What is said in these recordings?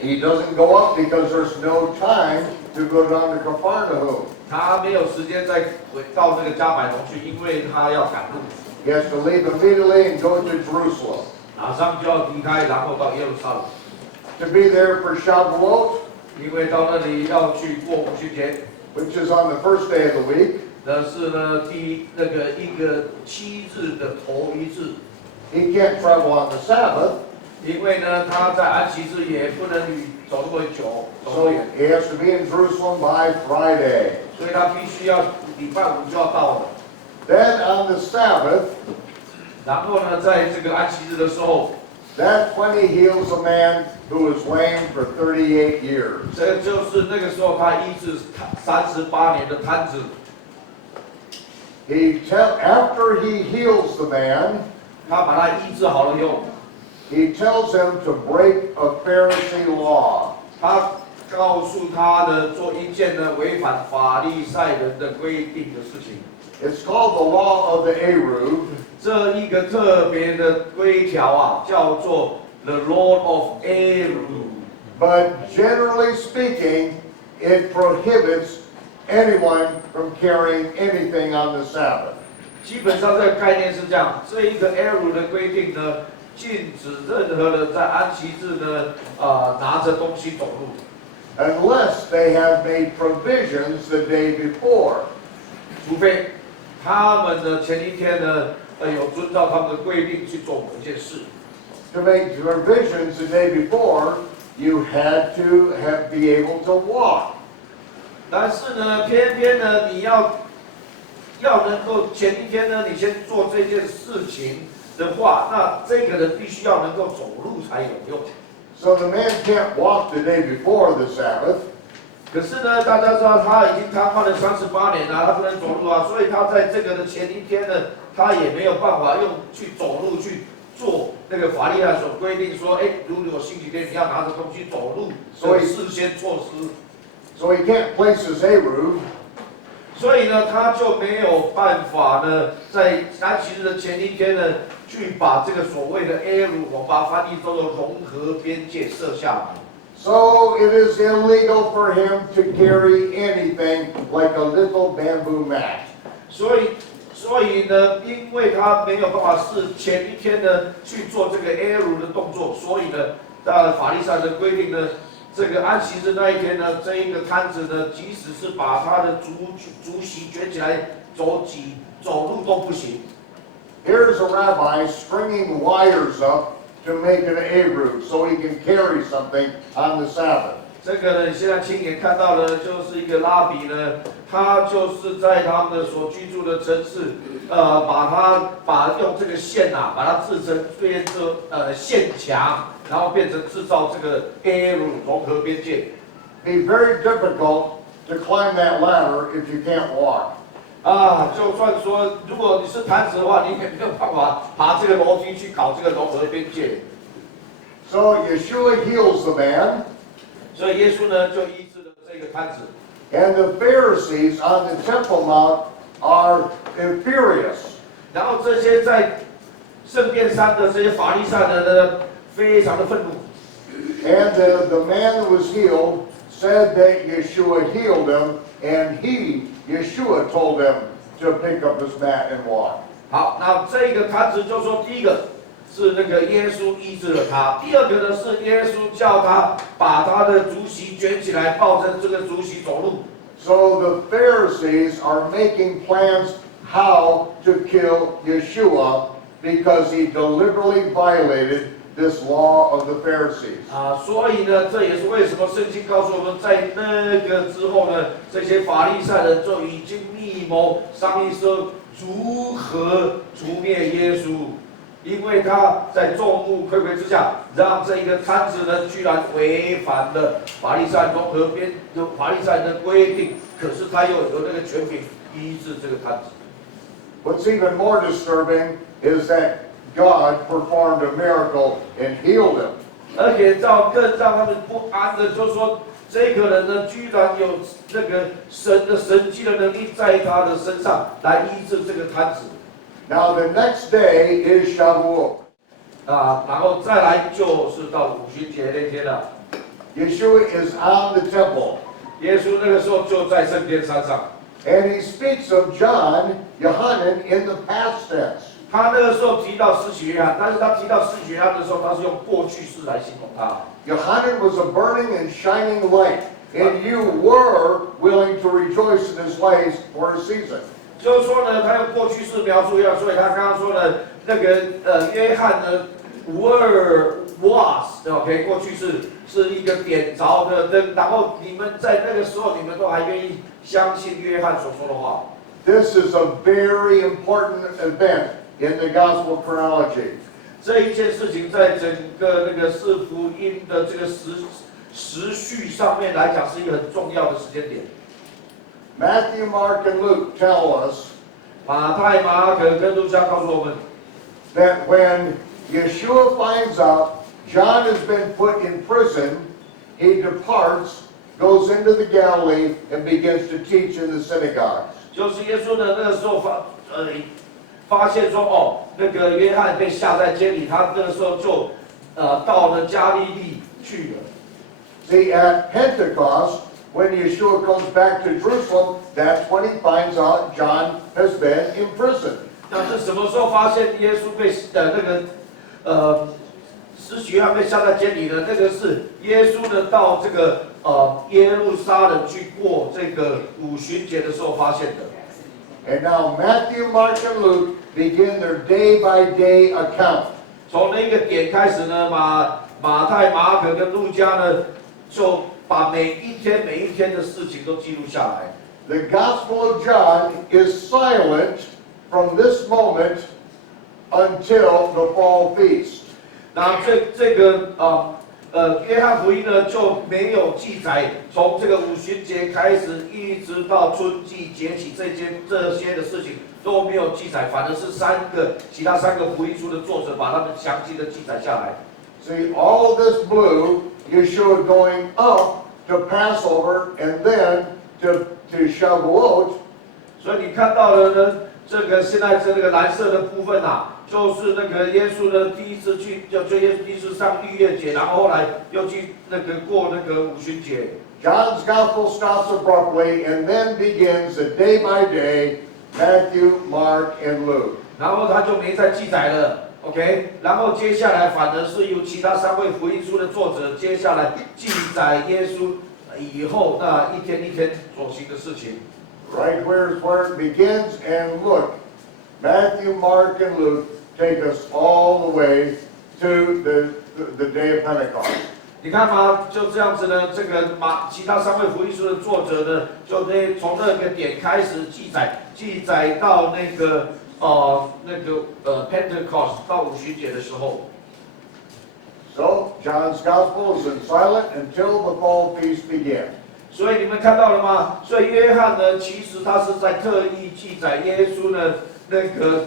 He doesn't go up because there's no time to go down to Capernaum. 他没有时间再回到那个加百农去，因为他要赶路， He has to leave immediately and go to Jerusalem. 马上就要离开，然后到耶路撒冷， To be there for Shavuot, 因为到那里要去过五旬节， which is on the first day of the week. 那是呢那个一个7日的头一日， He can't travel on the Sabbath, 因为呢他在安息日也不能走那么久，走那么 so 远， he has to be in Jerusalem by Friday. 所以他必须要礼拜五就要到了。 Then on the Sabbath, 然后呢，在这个安息日的时候， that's when he heals a man who was lame for 38 years. 这就是那个时候他医治38年的瘫子。 After he heals the man, 他把他医治好了以后， he tells him to break a Pharisee law. 他告诉他呢，做一件呢违反法利赛人的规定的事情。 It's called the law of the Eruv. 这一个特别的规条啊，叫做 The Law of Eru。 But generally speaking, it prohibits anyone from carrying anything on the Sabbath. 基本上这个概念是这样，这一个 Eru 的规定呢，禁止任何人在安息日呢，拿着东西走路。 Unless they have made provisions the day before. 除非他们呢前一天呢，有遵照他们的规定去做某一件事。 To make provisions the day before, you had to be able to walk. 但是呢，偏偏呢，你要能够前一天呢，你先做这件事情的话，那这个人必须要能够走路才有用。 So the man can't walk the day before the Sabbath. 可是呢，大家知道他已经瘫痪了38年了，他不能走路啊，所以他在这个的前一天呢，他也没有办法去走路去做那个法律上所规定说，如果星期天你要拿着东西走路，所以事先措施。 So he can't place his Eruv. 所以呢，他就没有办法呢，在安息日的前一天呢，去把这个所谓的 Eru， 我们把它翻译作融合边界设下来。 So it is illegal for him to carry anything like a little bamboo mat. 所以呢，因为他没有办法是前一天呢去做这个 Eru 的动作，所以呢，法律上的规定呢，这个安息日那一天呢，这一个摊子呢，即使是把他的竹席卷起来走路都不行。 Here's a rabbi stringing wires up to make an Eruv so he can carry something on the Sabbath. 这个呢，你现在亲眼看到的，就是一个拉比呢，他就是在他们的所居住的城市，把用这个线啊，把它制成变成线墙，然后变成制造这个 Eru 融合边界。 Be very difficult to climb that ladder if you can't walk. 就算说如果你是瘫子的话，你也没有办法爬这个楼梯去搞这个融合边界。 So Yeshua heals the man, 所以耶稣呢就医治了这个瘫子。 and the Pharisees on the Temple Mount are furious. 然后这些在圣殿山的这些法利赛人呢，非常的愤怒。 And the man that was healed said that Yeshua healed him, and Yeshua told him to pick up his mat and walk. 好，那这个摊子就说，第一个是那个耶稣医治了他，第二个呢是耶稣叫他把他的竹席卷起来，抱着这个竹席走路。 So the Pharisees are making plans how to kill Yeshua because he deliberately violated this law of the Pharisees. 所以呢，这也是为什么圣经告诉我们，在那个之后呢，这些法利赛人就已经密谋商议说如何除灭耶稣，因为他在众目睽睽之下，让这个摊子呢居然违反了法利赛融合法利赛的规定，可是他又有那个权柄医治这个摊子。 What's even more disturbing is that God performed a miracle and healed him. 而且更让他们不安的，就是说，这个人呢，居然有这个神的神迹的能力在他的身上来医治这个瘫子。Now the next day is Shavuot. 然后再来就是到五旬节那天了。Yeshua is on the temple. 耶稣那个时候就在圣殿山上。 And he speaks of John, Yohanan, in the past tense. 他那个时候提到施洗约翰，但是他提到施洗约翰的时候，他是用过去式来形容他。 Yohanan was a burning and shining light, and you were willing to rejoice in his ways for a season. 就是说呢，他用过去式描述要，所以他刚刚说的那个约翰呢 ，were was，OK， 过去式是一个点着的灯，然后你们在那个时候，你们都还愿意相信约翰所说的话。 This is a very important event in the gospel chronology. 这一件事情在整个那个四福音的这个时序上面来讲，是一个很重要的时间点。 Matthew, Mark, and Luke tell us 马太、马可跟路加告诉我们， that when Yeshua finds out John has been put in prison, he departs, goes into the Galilee, and begins to teach in the synagogues. 就是耶稣呢那个时候发现说，哦，那个约翰被下在监里，他那个时候就到了加利利去了。 See, at Pentecost, when Yeshua comes back to Jerusalem, that's when he finds out John has been in prison. 那是什么时候发现耶稣被那个施洗约翰被下在监里呢？那个是耶稣呢到这个耶路撒冷去过这个五旬节的时候发现的。 And now Matthew, Mark, and Luke begin their day-by-day account. 从那个点开始呢，马太、马可跟路加呢，就把每一天的事情都记录下来。 The Gospel of John is silent from this moment until the fall feast. 那这个约翰福音呢就没有记载，从这个五旬节开始，一直到春季节起这些的事情都没有记载，反而是其他三个福音书的作者把他们详细的记载下来。 See, all of this blue, Yeshua going up to Passover and then to Shavuot. 所以你看到了呢，这个现在这个蓝色的部分啊，就是那个耶稣呢第一次去，耶稣第一次上逾越节，然后后来又去那个过那个五旬节。 John's Gospel stops abruptly and then begins a day by day, Matthew, Mark, and Luke. 然后他就没再记载了 ，OK。然后接下来反而是由其他三位福音书的作者接下来记载耶稣以后那一天所行的事情。 Right where it begins, and look, Matthew, Mark, and Luke take us all the way to the day of Pentecost. 你看嘛，就这样子呢，这个其他三位福音书的作者呢，就从那个点开始记载到那个Pentecost 到五旬节的时候。 So John's Gospel is in silent until the fall feast began. 所以你们看到了吗？所以约翰呢，其实他是在特意记载耶稣呢那个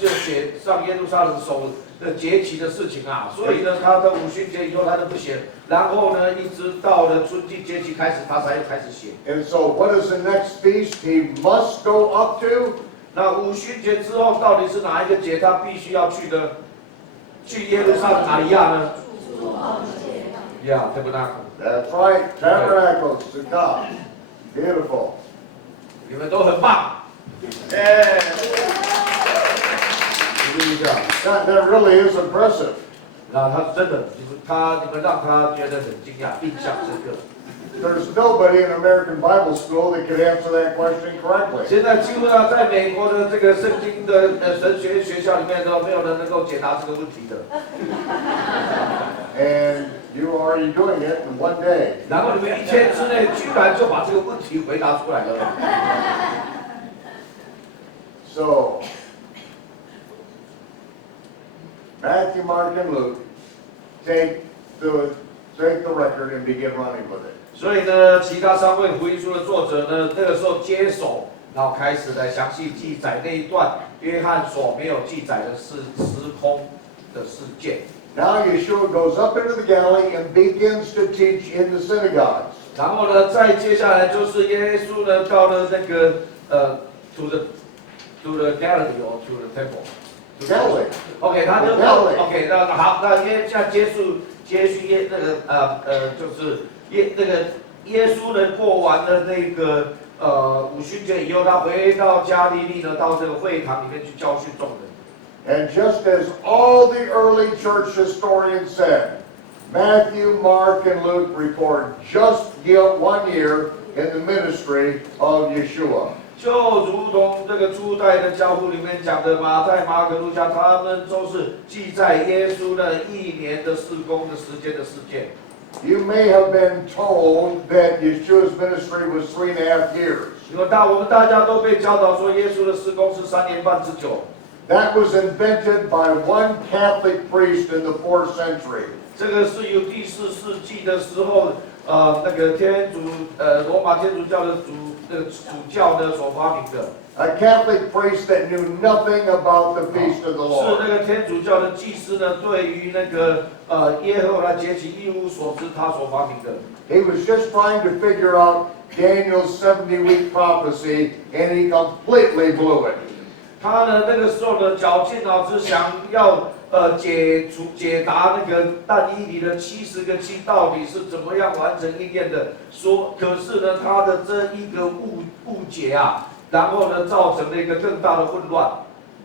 就写上耶路撒冷守的节期的事情啊。所以呢，他的五旬节以后他都不写，然后呢，一直到了春季节期开始，他才又开始写。 And so what is the next feast he must go up to? 那五旬节之后到底是哪一个节他必须要去的？去耶路撒冷哪里亚呢？对不对？ That's right, tabernacles to God. Beautiful. 你们都很棒。That really is impressive. 那他真的，你们让他觉得很惊讶，印象深刻。 There's nobody in American Bible school that could answer that question correctly. 现在几乎呢，在美国的这个圣经的神学学校里面都没有人能够解答这个问题的。And you are already doing it in one day. 然后你们一天之内居然就把这个问题回答出来了。So, Matthew, Mark, and Luke take the record and begin running with it. 所以呢，其他三位福音书的作者呢，那个时候接手，然后开始来详细记载那一段约翰所没有记载的时空的事件。 Now Yeshua goes up into the Galilee and begins to teach in the synagogues. 然后呢，再接下来就是耶稣呢到了那个to the Galilee or to the temple。 Galilee. OK， 他就 OK， 那好，那现在结束接续就是耶稣呢过完了那个五旬节以后，他回到加利利呢，到这个会堂里面去教训众人。And just as all the early church historians said, Matthew, Mark, and Luke record just 1 year in the ministry of Yeshua. 就如同这个初代的教父里面讲的，马太、马可、路加，他们都是记载耶稣的1年的事工的时间的事件。You may have been told that Yeshua's ministry was 3.5 years. 因为我们大家都被教导说，耶稣的事工是3年半之久。That was invented by one Catholic priest in the 4th century. 这个是由第4世纪的时候，那个罗马天主教的主教呢所发明的。A Catholic priest that knew nothing about the feast of the 是 Lord. 那个天主教的祭司呢，对于那个耶和华节期一无所知，他所发明的。He was just trying to figure out Daniel's 70-week prophecy, and he completely blew it. 他呢那个时候呢，绞尽脑汁想要解答那个但以理的70个7到底是怎么样完成应验的。可是呢，他的这一个误解啊，然后呢，造成了一个更大的混乱。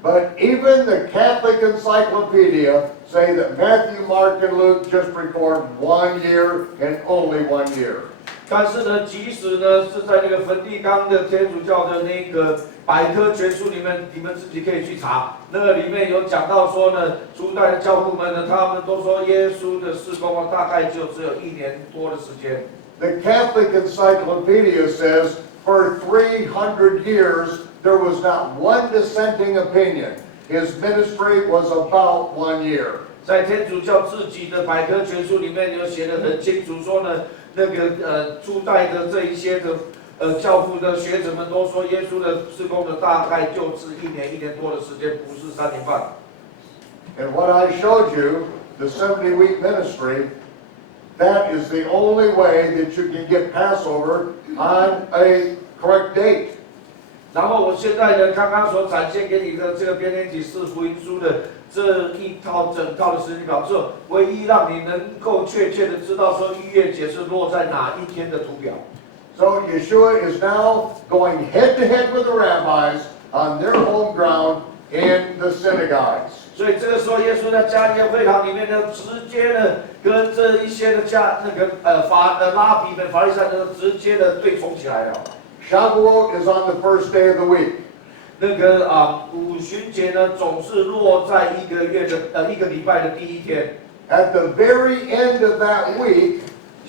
But even the Catholic Encyclopedia say that Matthew, Mark, and Luke just record 1 year and only 1 year. 但是呢，即使呢是在那个梵蒂冈的天主教的那个百科全书里面，你们自己可以去查，那个里面有讲到说呢，初代的教父们呢，他们都说耶稣的事工啊，大概就只有1年多的时间。The Catholic Encyclopedia says for 300 years there was not one dissenting opinion. His ministry was about 1 year. 在天主教自己的百科全书里面有写得很清楚，说呢，那个初代的这一些的教父的学者们都说，耶稣的事工呢，大概就是1年多的时间，不是3年半。And what I showed you, the 70-week ministry, that is the only way that you can get Passover on a correct date. 然后我现在呢，刚刚所展现给你的这个编年启示福音书的这一套整套的时间表，是唯一让你能够确切的知道说逾越节是落在哪一天的图表。So Yeshua is now going head-to-head with the rabbis on their home ground in the synagogues. 所以这个时候，耶稣在加利利会堂里面呢，直接的跟这一些的拉比们、法利赛人直接的对冲起来了。Shavuot is on the first day of the week. 那个五旬节呢，总是落在一个礼拜的第一天。At the very end of that week,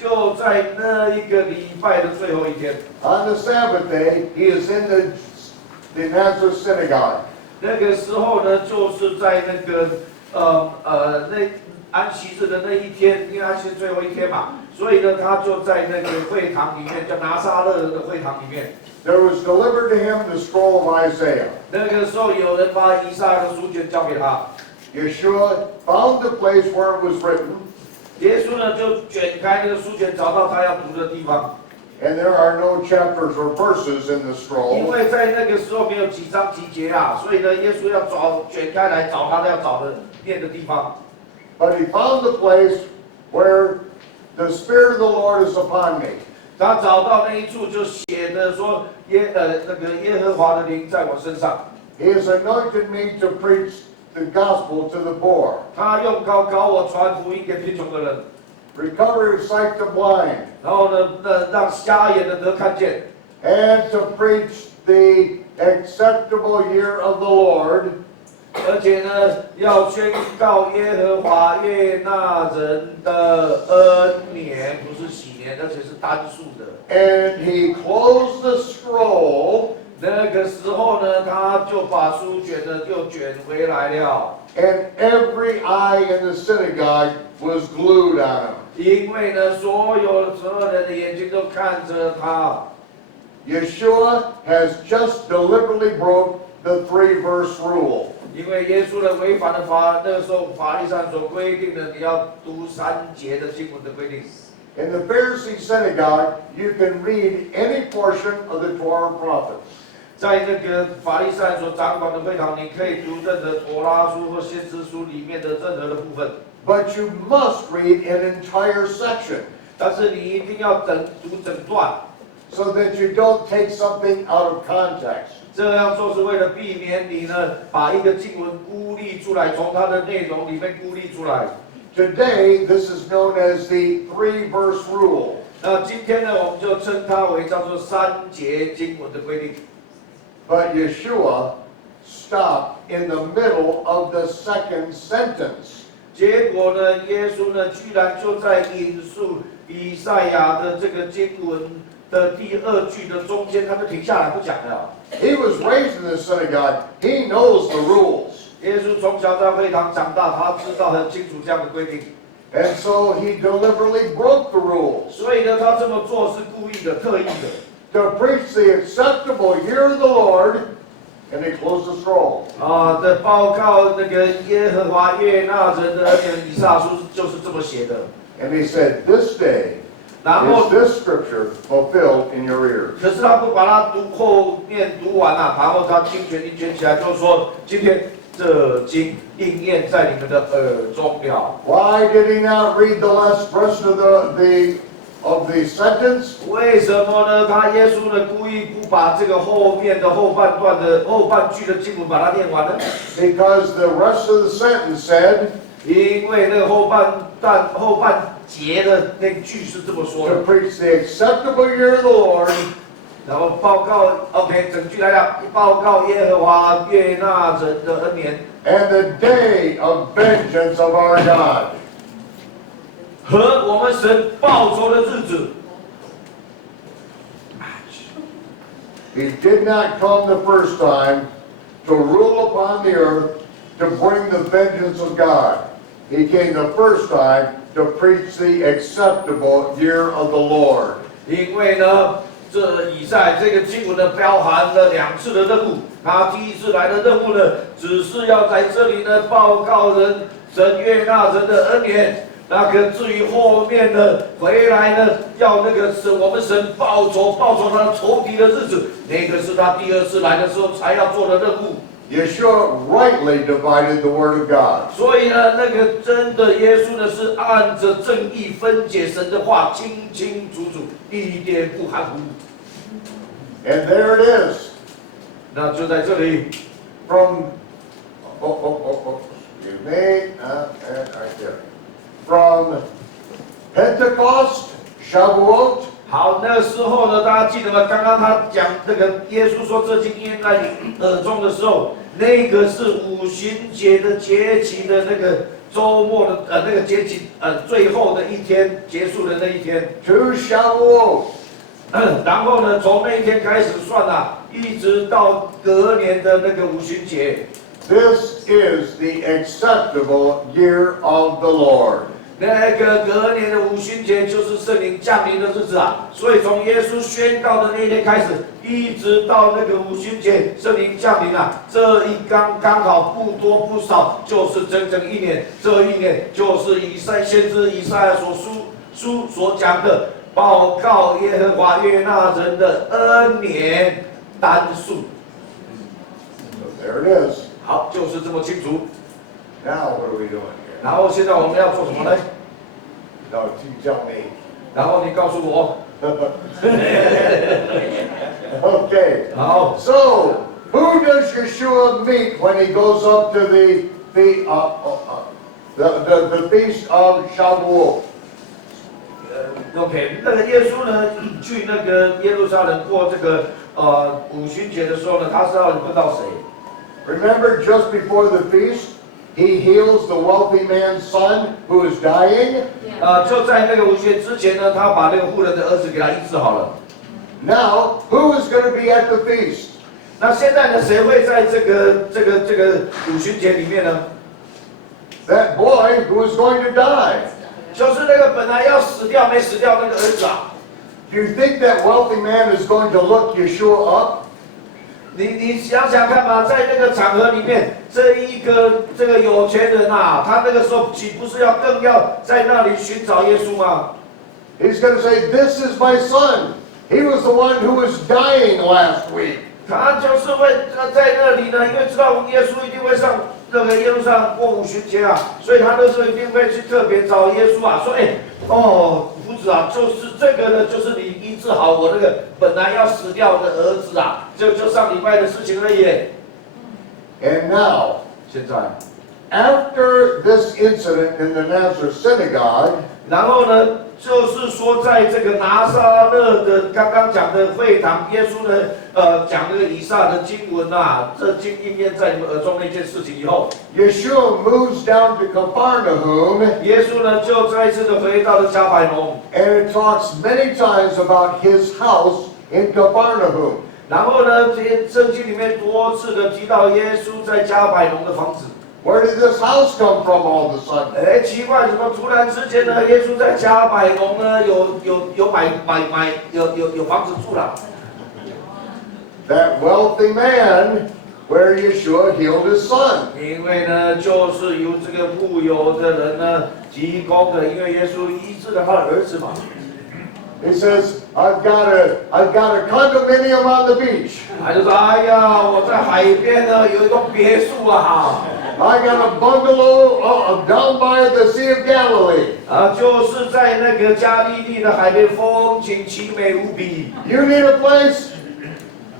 就在那一个礼拜的最后一天。on the Sabbath day, he is in the Nazareth synagogue. 那个时候呢，就是在那个那安息日的那一天，因为安息日最后一天嘛，所以呢，他就在那个会堂里面，叫拿撒勒的会堂里面。There was delivered to him the scroll of Isaiah. 那个时候有人把以赛亚的书卷交给他， Yeshua found the place where it was written, 耶稣呢就卷开那个书卷，找到他要读的地方。 and there are no chapters or verses in the 因 scroll. 为在那个时候没有几章几节啊，所以呢，耶稣要卷开来找他要找的念的地方。 But he found the place where the Spirit of the Lord is upon me. 他找到那一处就写的说耶和华的灵在我身上， He has anointed me to preach the gospel to the poor, 他用膏我传福音给贫穷的人， recovery of sight to blind, 然后呢，让瞎眼的得看见， and to preach the acceptable year of the Lord, 而且呢，要宣告耶和华悦纳人的恩年，不是喜年，而且是单数的。 and he closed the scroll, 那个时候呢，他就把书卷呢又卷回来了， and every eye in the synagogue was glued on him. 因为呢，所有人的眼睛都看着他。 Yeshua has just deliberately broke the 3-verse rule. 因为耶稣的违反了那个时候法律上所规定的，你要读3节的经文的规定。 In the Pharisee synagogue, you can read any portion of the Torah prophets. 在那个法利赛所掌管的会堂，你可以读任何妥拉书或先知书里面的任何的部分。but you must read an entire section 但是你一定要读整段， so that you don't take something out of context. 这样做是为了避免你呢把一个经文孤立出来，从它的内容里面孤立出来。 Today, this is known as the 3-verse rule. 那今天呢，我们就称它为叫做3节经文的规定。 But Yeshua stopped in the middle of the second sentence. 结果呢，耶稣呢居然就在引述以赛亚的这个经文的第2句的中间，他就停下来不讲了。 He was raised in the synagogue. He knows the rules. 耶稣从小在会堂长大，他知道很清楚这样的规定， And so he deliberately broke the rules 所以呢，他这么做是故意的、特意的。 to preach the acceptable year of the Lord. And he closed the scroll. 的报告那个耶和华悦纳人的恩典，以赛亚书就是这么写的。 And he said, this day 然后 is this scripture fulfilled in your ears. 可是他不把它后面读完啊，然后他经卷一卷起来，就是说今天这经应验在你们的耳中了。 Why did he not read the last verse of the sentence? 为什么呢？他耶稣呢故意不把这个后面的后半句的经文把它念完呢？ Because the rest of the sentence said 因为那个后半节的那句是这么说 to 的。 preach the acceptable year of the Lord 然后报告 ，OK， 整句来了，报告耶和华悦纳人的恩年 and the day of vengeance of our God. 和我们神报仇的日子。 He did not come the first time to rule upon the earth to bring the vengeance of God. He came the first time to preach the acceptable year of the Lord. 因为呢，这以赛这个经文呢，包含了2次的任务。他第一次来的任务呢，只是要在这里呢报告神悦纳人的恩典。那个至于后面呢，回来呢，要那个我们神报仇他的仇敌的日子，那个是他第2次来的时候才要做的任务。 Yeshua rightly divided the word of God. 所以呢，那个真的耶稣呢，是按着正义分解神的话，清清楚楚，一点不含糊。 And there it is. 那就在这里。 From, excuse me, right there. From Pentecost, Shavuot, 好，那个时候呢，大家记得吗？刚刚他讲那个耶稣说这经应验在你耳中的时候，那个是五旬节的节期的那个周末的那个节期最后的一天结束的那一天。 to Shavuot. 然后呢，从那一天开始算啊，一直到隔年的那个五旬节。 This is the acceptable year of the Lord. 那个隔年的五旬节就是圣灵降临的日子啊，所以从耶稣宣告的那一天开始，一直到那个五旬节圣灵降临啊，这一刚好不多不少，就是整整1年。这1年就是先知以赛亚所讲的，报告耶和华悦纳人的恩年单数。 So there it is. 好，就是这么清楚。 Now what are we doing here? 然后现在我们要做什么呢？ No, you tell me. 然后你告诉我。Okay. 好。 So, who does Yeshua meet when he goes up to the feast of Shavuot? OK， 那个耶稣呢，去那个耶路撒冷过这个五旬节的时候呢，他是要碰到谁？ Remember, just before the feast, he heals the wealthy man's son who is dying. 就在那个五旬节之前呢，他把那个妇人的儿子给他医治好了。 Now, who is going to be at the feast? 那现在呢，谁会在这个五旬节里面呢？ That boy who is going to die. 就是那个本来要死掉没死掉那个儿子啊。 Do you think that wealthy man is going to look Yeshua up? 你想想看吧，在那个场合里面，这个有钱人啊，他那个时候岂不是更要在那里寻找耶稣吗？ He's going to say, "This is my son. He was the one who was dying last week." 他就是会在那里呢，因为知道耶稣一定会那个耶路撒冷过五旬节啊，所以他那时候一定会去特别找耶稣啊，说，夫子啊，就是这个呢，就是你医治好我那个本来要死掉的儿子啊，就上礼拜的事情而已。And now, 现在， after this incident in the Nazareth synagogue, 然后呢，就是说在这个拿撒勒的刚刚讲的会堂，耶稣呢，讲这个以撒的经文啊，这经应验在你们耳中那件事情以后， Yeshua moves down to Capernaum, 耶稣呢就再一次的回到了加百农， and it talks many times about his house in Capernaum. 然后呢，这些圣经里面多次的提到耶稣在加百农的房子。 Where did this house come from all of a sudden? 奇怪，怎么突然之间呢？耶稣在加百农呢，有房子住了。That wealthy man where Yeshua healed his son. 因为呢，就是由这个富有的人呢提供的，因为耶稣医治了他的儿子嘛。He says, I've got a condominium on the beach. 他就说：“哎呀，我在海边呢有一栋别墅啊。” I got a bungalow down by the Sea of Galilee. 就是在那个加利利的海边，风景奇美无比。 You need a place?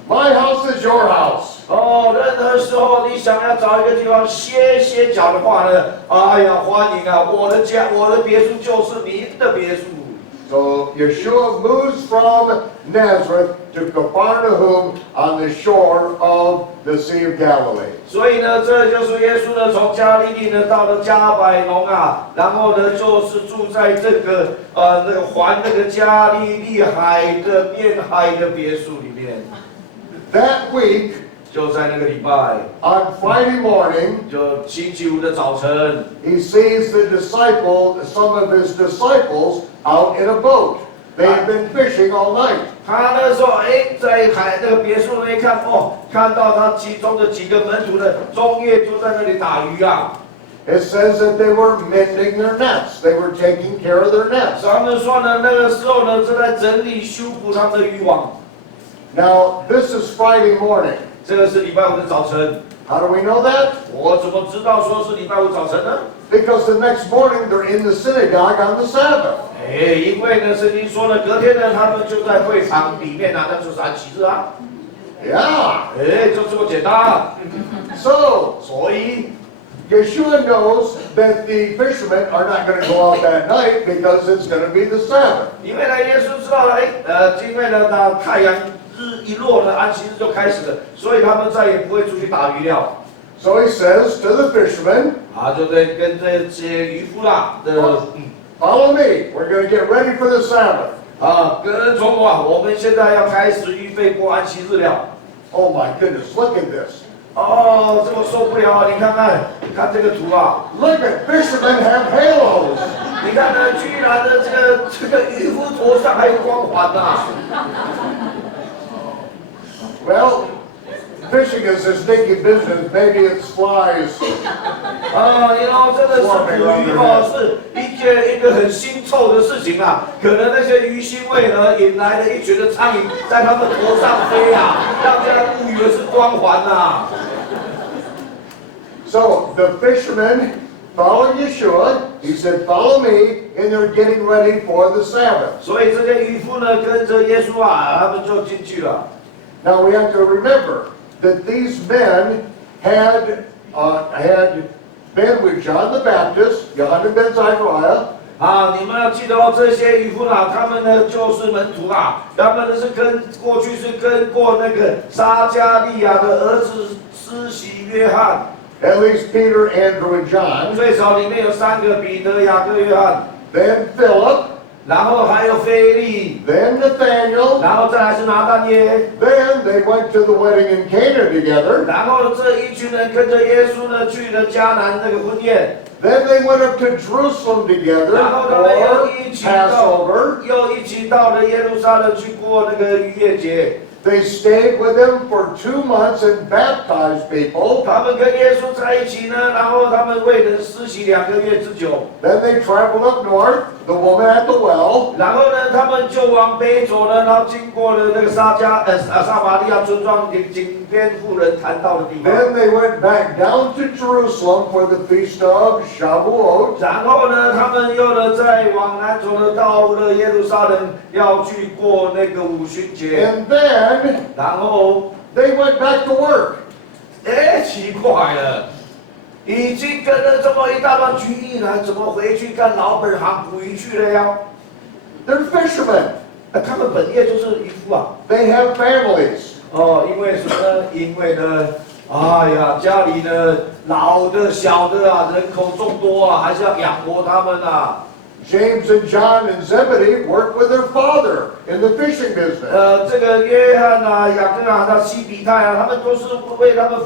My house is your house. 任何时候你想要找一个地方歇脚的话呢，哎呀，欢迎啊！我的家，我的别墅就是您的别墅。 So Yeshua moves from Nazareth to Capernaum on the shore of the Sea of Galilee. 所以呢，这就是耶稣呢从加利利呢到了加百农啊，然后呢就是住在这个那个环那个加利利海的面海的别墅里面。That week, 就在那个礼拜， on Friday morning, 就星期五的早晨， he sees some of his disciples out in a boat. They had been fishing all night. 他那时候在海那个别墅那一看，看到他其中的几个门徒呢，中夜就在那里打鱼啊。 It says that they were mending their nets. They were taking care of their nets. 他们说呢，那个时候呢正在整理修补他们的渔网。 Now, this is Friday morning. 这个是礼拜五的早晨。 How do we know that? 我怎么知道说是礼拜五早晨呢？ Because the next morning they're in the synagogue on the Sabbath. 因为呢，圣经说呢，隔天呢，他们就在会场里面啊，那就是安息日啊。Yeah. 就这么简单。所以 Yeshua knows that the fishermen are not going to go out that night because it's going to be the Sabbath. 因为呢，耶稣知道了，因为呢，那太阳日一落呢，安息日就开始了，所以他们再也不会出去打鱼了。 So he says to the fishermen, 就对跟这些渔夫啦follow me. We're going to get ready for the Sabbath. 跟从我啊，我们现在要开始预备过安息日了。 Oh my goodness, look at this. 这个受不了啊！你看看这个图啊， Look at fishermen have halos. 你看呢，居然的这个渔夫头上还有光环呐！ Well, fishing is a stinky business. Maybe it's flies. 真的是捕鱼是一个很腥臭的事情啊。可能那些鱼腥味呢，引来了一群的苍蝇在他们头上飞啊，让这样误以为是光环呐。 So the fishermen followed Yeshua. He said, "Follow me," and they're getting ready for the Sabbath. 所以这些渔夫呢，跟着耶稣啊，他们就进去了。 Now we have to remember that these men had been with John the Baptist, Yohanan ben Zechariah. 你们要记得哦，这些渔夫啊，他们呢就是门徒啊，他们呢是过去是跟过那个撒加利亚的儿子施洗约翰。 At least Peter, Andrew, and John. 最少里面有3个彼得、雅各、约翰， Then Philip. 然后还有腓利， Then Nathaniel. 然后再来是拿但耶， Then they went to the wedding in Cana together. 然后这一群人跟着耶稣呢去了迦南那个婚宴， Then they went up to Jerusalem together 然后他们 for 又一起到了耶路撒冷去过那个逾越节。 They stayed with him for 2 months and baptized people. 他们跟耶稣在一起呢，然后他们为人施洗2个月之久。 Then they traveled up north. the woman at the well. 然后呢，他们就往北走了，然后经过了那个撒玛利亚村庄井边妇人谈到的地方。Then they went back down to Jerusalem for the feast of Shavuot. 然后呢，他们又呢再往南走了，到了耶路撒冷，要去过那个五旬节。And then 然后， they went back to work. 奇怪了。已经跟了这么一大段区域了，怎么回去干老本行捕鱼去了呀？ They're fishermen. 他们本业就是渔夫啊。They have families. 因为什么呢？因为呢，哎呀，家里呢老的、小的啊，人口众多啊，还是要养活他们啊。James and John and Zebedee worked with their father in the fishing business. 这个约翰啊、雅各啊、他西比泰啊，他们都是为他们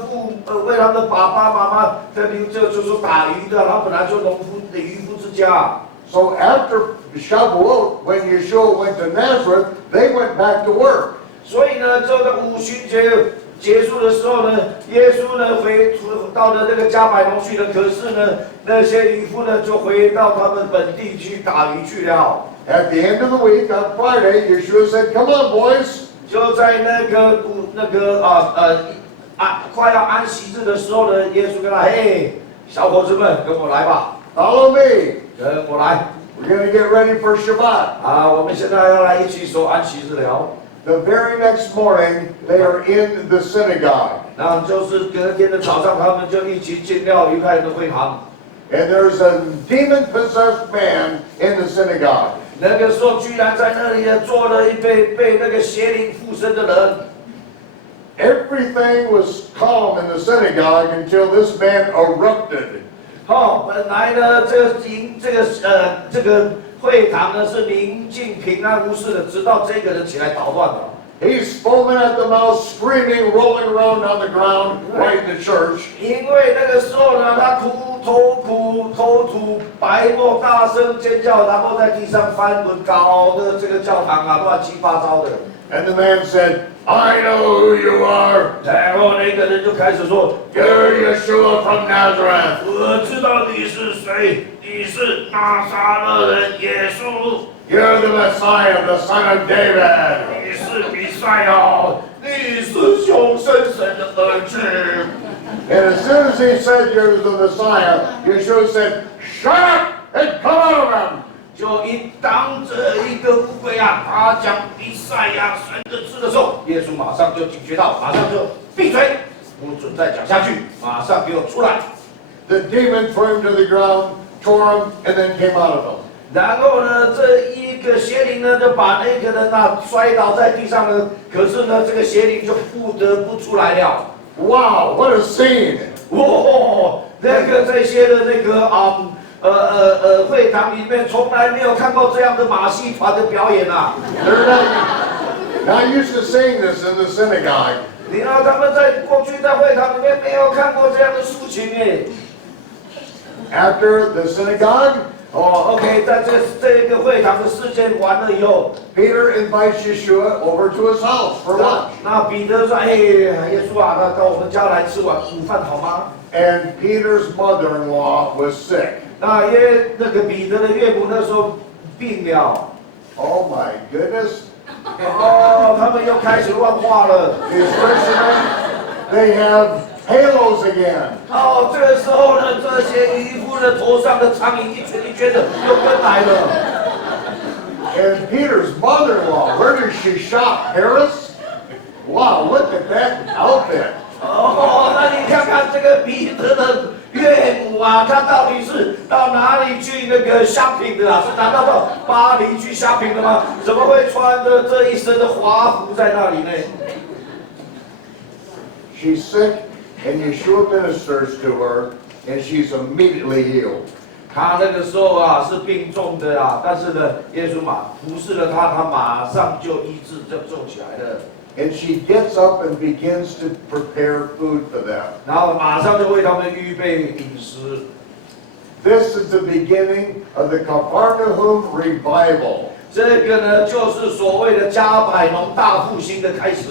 为他们爸爸妈妈就是打鱼的，他本来就农夫的渔夫之家。So after Shavuot, when Yeshua went to Nazareth, they went back to work. 所以呢，这个五旬节结束的时候呢，耶稣呢回到了那个加百农去了。可是呢，那些渔夫呢就回到他们本地去打鱼去了。At the end of the week, on Friday, Yeshua said, "Come on, boys." 就在快要安息日的时候呢，耶稣跟他，嘿，小伙子们，跟我来吧， Follow me. 跟我来。We're going to get ready for Shabbat. 我们现在要来一起守安息日了。The very next morning, they are in the synagogue. 那就是隔天的早上，他们就一起进了犹太人的会堂。And there's a demon-possessed man in the synagogue. 那个时候，居然在那里坐了一被那个邪灵附身的人。Everything was calm in the synagogue until this man erupted. 本来呢，这个会堂呢是宁静平安无事的，直到这个人起来捣乱了。He's foaming at the mouth, screaming, rolling around on the ground right in the church. 因为那个时候呢，他口吐白沫，大声尖叫，然后在地上翻滚，搞得这个教堂啊乱七八糟的。And the man said, "I know who you are. 然后那个人就开始说 You're Yeshua from Nazareth." 我知道你是谁，你是拿撒勒人耶稣， You're the Messiah, the son of David. 你是弥赛亚，你是永生神的儿子。 And as soon as he said you're the Messiah, Yeshua said, "Shut up and come out of him." 就一当着一个乌龟啊，他讲弥赛亚神的字的时候，耶稣马上就警觉到，马上就闭嘴，不准再讲下去，马上给我出来。 The demon threw him to the ground, tore him, and then came out of him. 然后呢，这一个邪灵呢，就把那个人摔倒在地上了。可是呢，这个邪灵就不得不出来了。 Wow, what a scene! 这些的会堂里面从来没有看过这样的马戏团的表演啊。They're not used to seeing this in the synagogue. 你知道他们在过去在会堂里面没有看过这样的事情哎。 After the synagogue, OK， 在这个会堂的事件完了以后 Peter invites Yeshua over to his house for lunch. 那彼得说：“哎，耶稣啊，到我们家来吃晚午饭好吗？” And Peter's mother-in-law was sick. 那个彼得的岳母那时候病了。 Oh my goodness. 他们又开始乱画了。 These fishermen, they have halos again. 这个时候呢，这些渔夫的头上的苍蝇一圈一圈的又跟来了。 And Peter's mother-in-law, where does she shop? Paris? Wow, look at that outfit. 那你看看这个彼得的岳母啊，她到底是到哪里去那个 shopping 的啊？是难道到巴黎去 shopping 的吗？怎么会穿着这一身的华服在那里呢？ She's sick, and Yeshua ministers to her, and she's immediately healed. 他那个时候啊是病重的啊，但是呢，耶稣服侍了他，他马上就医治，就重起来了。 And she gets up and begins to prepare food for them. 然后马上就为他们预备饮食。 This is the beginning of the Capernaum revival. 这个呢，就是所谓的加百农大复兴的开始。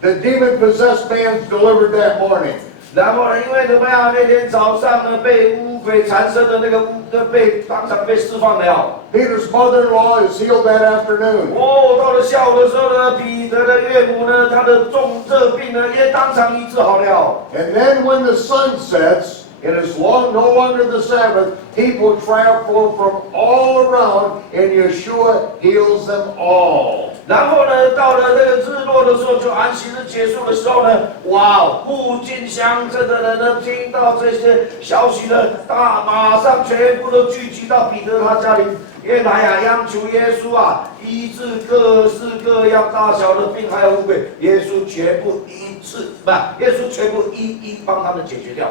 The demon-possessed man's delivered that morning. 然后呢，因为怎么样？那天早上呢，被乌鬼缠身的那个被当场被释放了。Peter's mother-in-law is healed that afternoon. 到了下午的时候呢，彼得的岳母呢，她的重热病呢，也当场医治好了。And then when the sun sets, and it's no longer the Sabbath, people travel from all around, and Yeshua heals them all. 然后呢，到了那个日落的时候，就安息日结束的时候呢，哇，附近乡镇的人呢，听到这些消息呢，马上全部都聚集到彼得他家里，原来啊，央求耶稣啊，医治各式各样大小的病还有污鬼，耶稣全部耶稣全部一帮他们解决掉。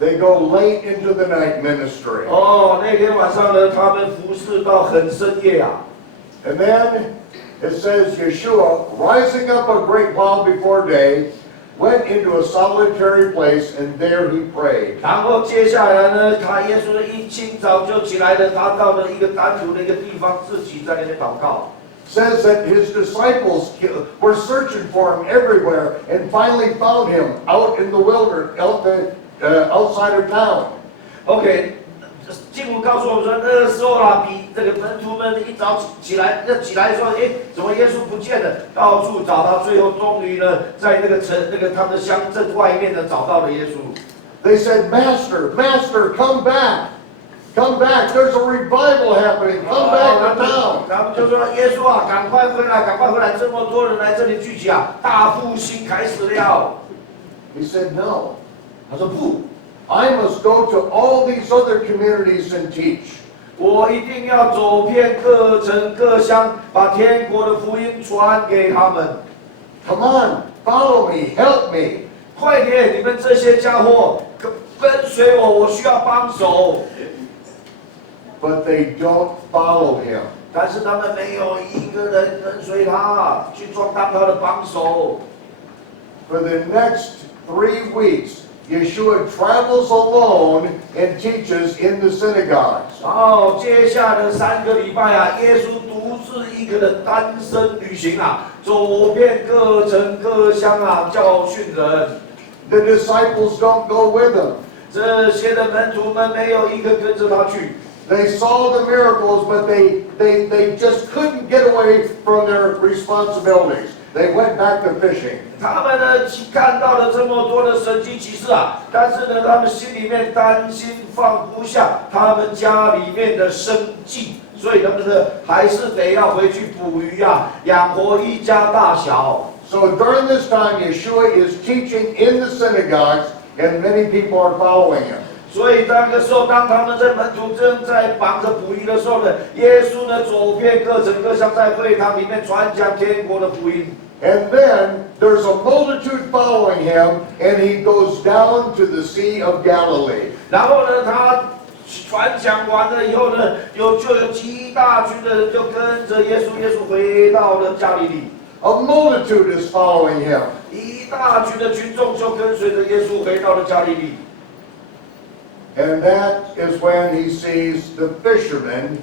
They go late into the night ministry. 那天晚上呢，他们服侍到很深夜啊。And then it says Yeshua, rising up a great while before day, went into a solitary place, and there he prayed. 然后接下来呢，耶稣呢一清早就起来了，他到了一个单独的一个地方，自己在那边祷告。Says that his disciples were searching for him everywhere, and finally found him out in the wilderness, outside of town. OK， 经文告诉我们说，那个时候啊，这个门徒们一早起来说，怎么耶稣不见了？到处找他，最后终于呢，在那个他们的乡镇外面呢，找到了耶稣。They said, Master, come back. Come back. There's a revival happening. Come back to town. 他们就说：“耶稣啊，赶快回来，赶快回来！这么多人来这里聚集啊，大复兴开始了。” He said, No. 他说不。I must go to all these other communities and teach. 我一定要走遍各城各乡，把天国的福音传给他们。Come on, follow me, help me. 快点，你们这些家伙跟随我，我需要帮手。But they don't follow him. 但是他们没有一个人跟随他，去当他的帮手。For the next 3 weeks, Yeshua travels alone and teaches in the synagogues. 接下来的3个礼拜啊，耶稣独自一个人单身旅行啊，走遍各城各乡啊，教训人。The disciples don't go with him. 这些的门徒们没有一个跟着他去。They saw the miracles, but they just couldn't get away from their responsibilities. They went back to fishing. 他们呢看到了这么多的神迹奇事啊，但是呢，他们心里面担心放不下他们家里面的生计，所以他们呢还是得要回去捕鱼啊，养活一家大小。So during this time, Yeshua is teaching in the synagogues, and many people are following him. 所以那个时候，当他们在门徒正在忙着捕鱼的时候呢，耶稣呢走遍各城各乡，在会堂里面传讲天国的福音。And then there's a multitude following him, and he goes down to the Sea of Galilee. 然后呢，他传讲完了以后呢，就有极大群的人就跟着耶稣，耶稣回到了加利利。A multitude is following him. 一大群的群众就跟随着耶稣回到了加利利。And that is when he sees the fishermen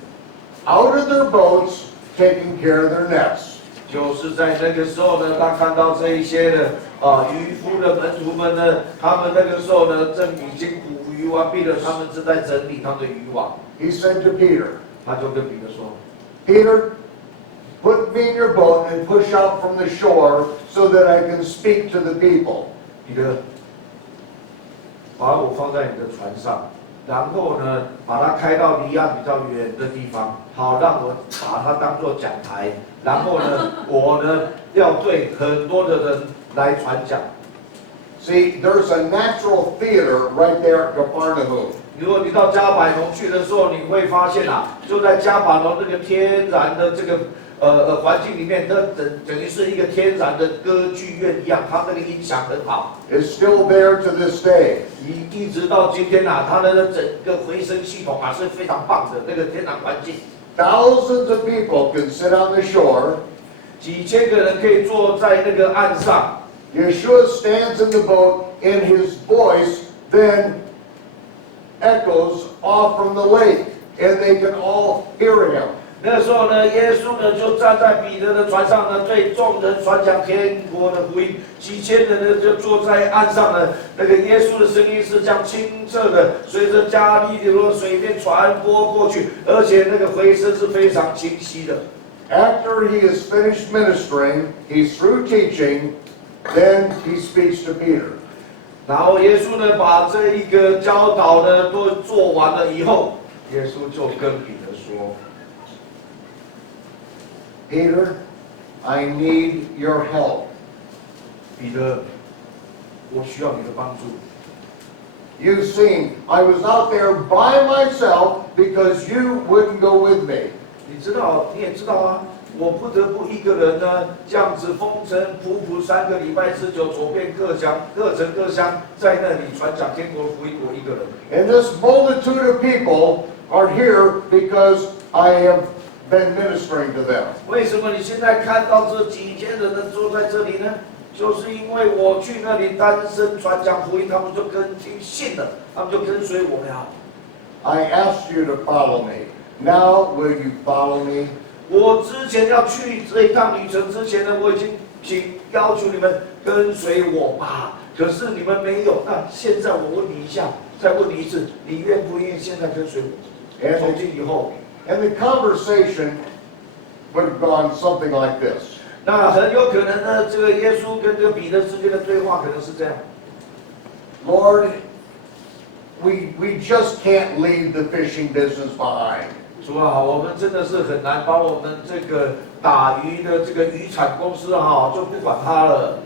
out of their boats taking care of their nets. 就是在那个时候呢，他看到这一些的渔夫的门徒们呢，他们那个时候呢，正已经捕鱼完毕了，他们正在整理他们的渔网。He said to Peter, 他就跟彼得说 Peter, put me in your boat and push out from the shore so that I can speak to the people. 彼得，把我放在你的船上，然后呢，把它开到离岸比较远的地方，好让我把它当作讲台。然后呢，我呢要对很多的人来传讲。See, there's a natural theater right there at Capernaum. 如果你到加百农去的时候，你会发现啊，就在加百农这个天然的这个环境里面，它等于是一个天然的歌剧院一样，它那个音响很好。It's still there to this day. 一直到今天啊，它的整个回声系统啊是非常棒的那个天然环境。Thousands of people can sit on the shore. 几千个人可以坐在那个岸上。Yeshua stands in the boat, and his voice then echoes off from the lake, and they can all hear him. 那个时候呢，耶稣呢就站在彼得的船上呢，对众人传讲天国的福音。几千人呢就坐在岸上呢，那个耶稣的声音是这样清澈的，随着加利流的水面传播过去，而且那个回声是非常清晰的。After he is finished ministering, he's through teaching, then he speaks to Peter. 然后耶稣呢把这一个教导呢都做完了以后，耶稣就跟彼得说 Peter, I need your help. 彼得，我需要你的帮助。 You've seen, I was out there by myself because you wouldn't go with me. 你知道，你也知道啊，我不得不一个人呢，这样子风尘仆仆3个礼拜之久，走遍各城各乡，在那里传讲天国福音，我一个人。And this multitude of people are here because I have been ministering to them. 为什么你现在看到这几千人呢坐在这里呢？就是因为我去那里单身传讲福音，他们就听信了，他们就跟随我了。I asked you to follow me. Now will you follow me? 我之前要去这一趟旅程之前呢，我已经要求你们跟随我吧。可是你们没有。那现在我问你一下，再问你一次，你愿不愿意现在跟随我？从今以后。And the conversation would have gone something like this. 那很有可能呢，这个耶稣跟这个彼得之间的对话可能是这样。Lord, we just can't leave the fishing business behind. 主啊，我们真的是很难把我们这个打鱼的这个渔产公司哈，就不管它了。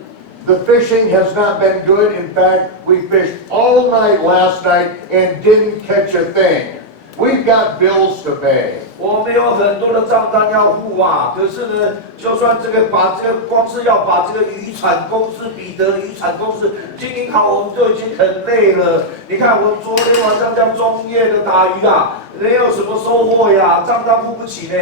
The fishing has not been good. In fact, we fished all night last night and didn't catch a thing. We've got bills to pay. 我们有很多的账单要付啊，可是呢，就算光是要把这个渔产公司彼得渔产公司经营好，我们就已经很累了。你看，我们昨天晚上这样中夜的打鱼啊，没有什么收获呀，账单付不起呢。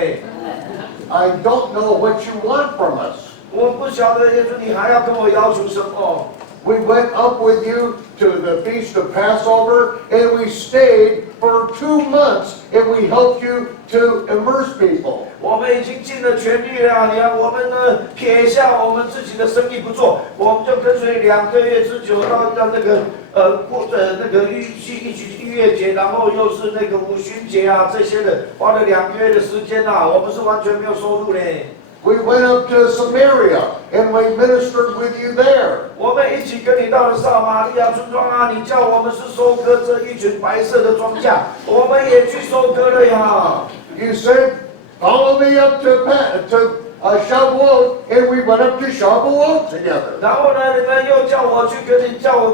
I don't know what you want from us. 我不晓得耶稣，你还要跟我要求什么？ We went up with you to the Feast of Passover, and we stayed for 2 months, and we helped you to immerse people. 我们已经尽了全力了，你看我们呢撇下我们自己的生意不做，我们就跟随2个月之久到那个那个逾越节，然后又是那个五旬节啊这些的，花了2个月的时间啊，我们是完全没有收入嘞。 We went up to Samaria, and we ministered with you there. 我们一起跟你到了撒玛利亚村庄啊，你叫我们是收割这一群白色的庄稼，我们也去收割了呀。 You said, follow me up to Shavuot, and we went up to Shavuot together. 然后呢，你们又叫我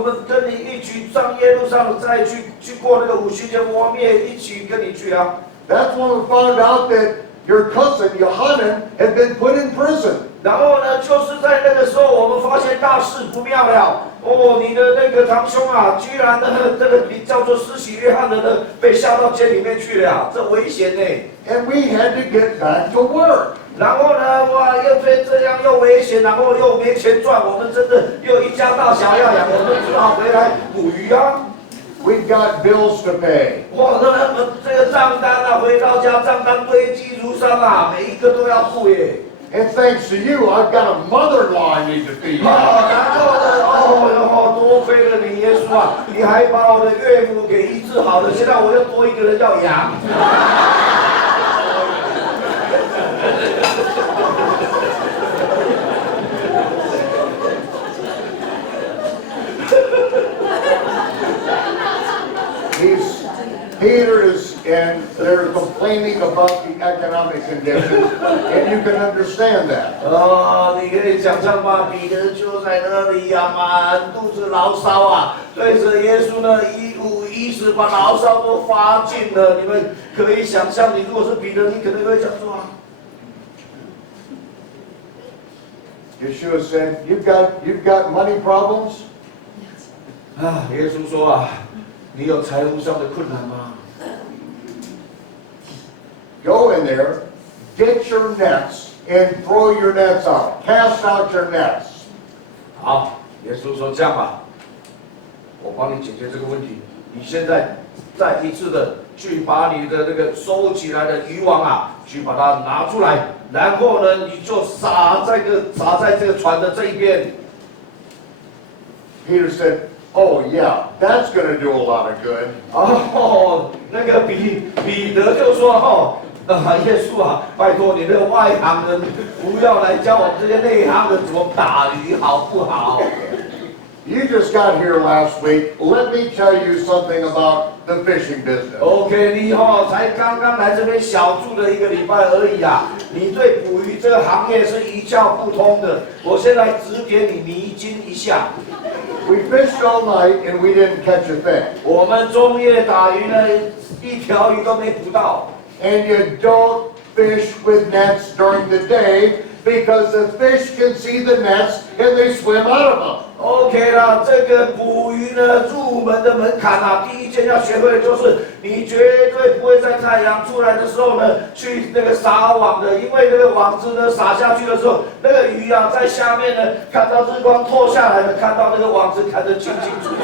们跟你一起上耶路撒冷，再去过那个五旬节，我们也一起跟你去啊。 That's when we found out that your cousin Yohanan had been put in prison. 然后呢，就是在那个时候，我们发现大事不妙了。哦，你的那个堂兄啊，居然呢，这个叫做施洗约翰的呢，被下到监里面去了，这危险呢。 And we had to get back to work. 然后呢，哇，又这样又危险，然后又没钱赚，我们真的又一家大小要养，我们只好回来捕鱼啊。 We've got bills to pay. 哇，那这个账单啊，回到家账单堆积如山啊，每一个都要付耶。 And thanks to you, I've got a mother-in-law I need to feed. 然后呢，多亏了你耶稣啊，你还把我的岳母给医治好了，现在我又多一个人要养。Peter and they're complaining about the economic conditions, and you can understand that. 你可以想象吗？彼得就在那里呀，满肚子牢骚啊，对着耶稣呢一五一十把牢骚都发尽了。你们可以想象，你如果是彼得，你可能会讲说啊。 Yeshua said, "You've got money problems." 耶稣说啊，你有财务上的困难吗？ Go in there, get your nets, and throw your nets out. Cast out your nets. 好，耶稣说这样吧，我帮你解决这个问题。你现在再一次的去把你的那个收起来的渔网啊，去把它拿出来，然后呢，你就撒在这个船的这一边。 Peter said, "Oh yeah, that's going to do a lot of good." 哦，那个彼得就说耶稣啊，拜托你那个外行人不要来教我们这些内行人怎么打鱼，好不好？ You just got here last week. Let me tell you something about the fishing business. OK， 你才刚刚来这边小住了1个礼拜而已啊，你对捕鱼这个行业是一窍不通的。我现在指点你迷津一下。 We fished all night and we didn't catch a thing. 我们中夜打鱼呢，一条鱼都没捕到。 And you don't fish with nets during the day because the fish can see the nets and they swim out of them. OK 啦，这个捕鱼呢，入门的门槛啊，第一件要学会的就是，你绝对不会在太阳出来的时候呢，去那个撒网的，因为那个网子呢撒下去的时候，那个鱼啊在下面呢，看到日光透下来的，看到那个网子看得清清楚楚。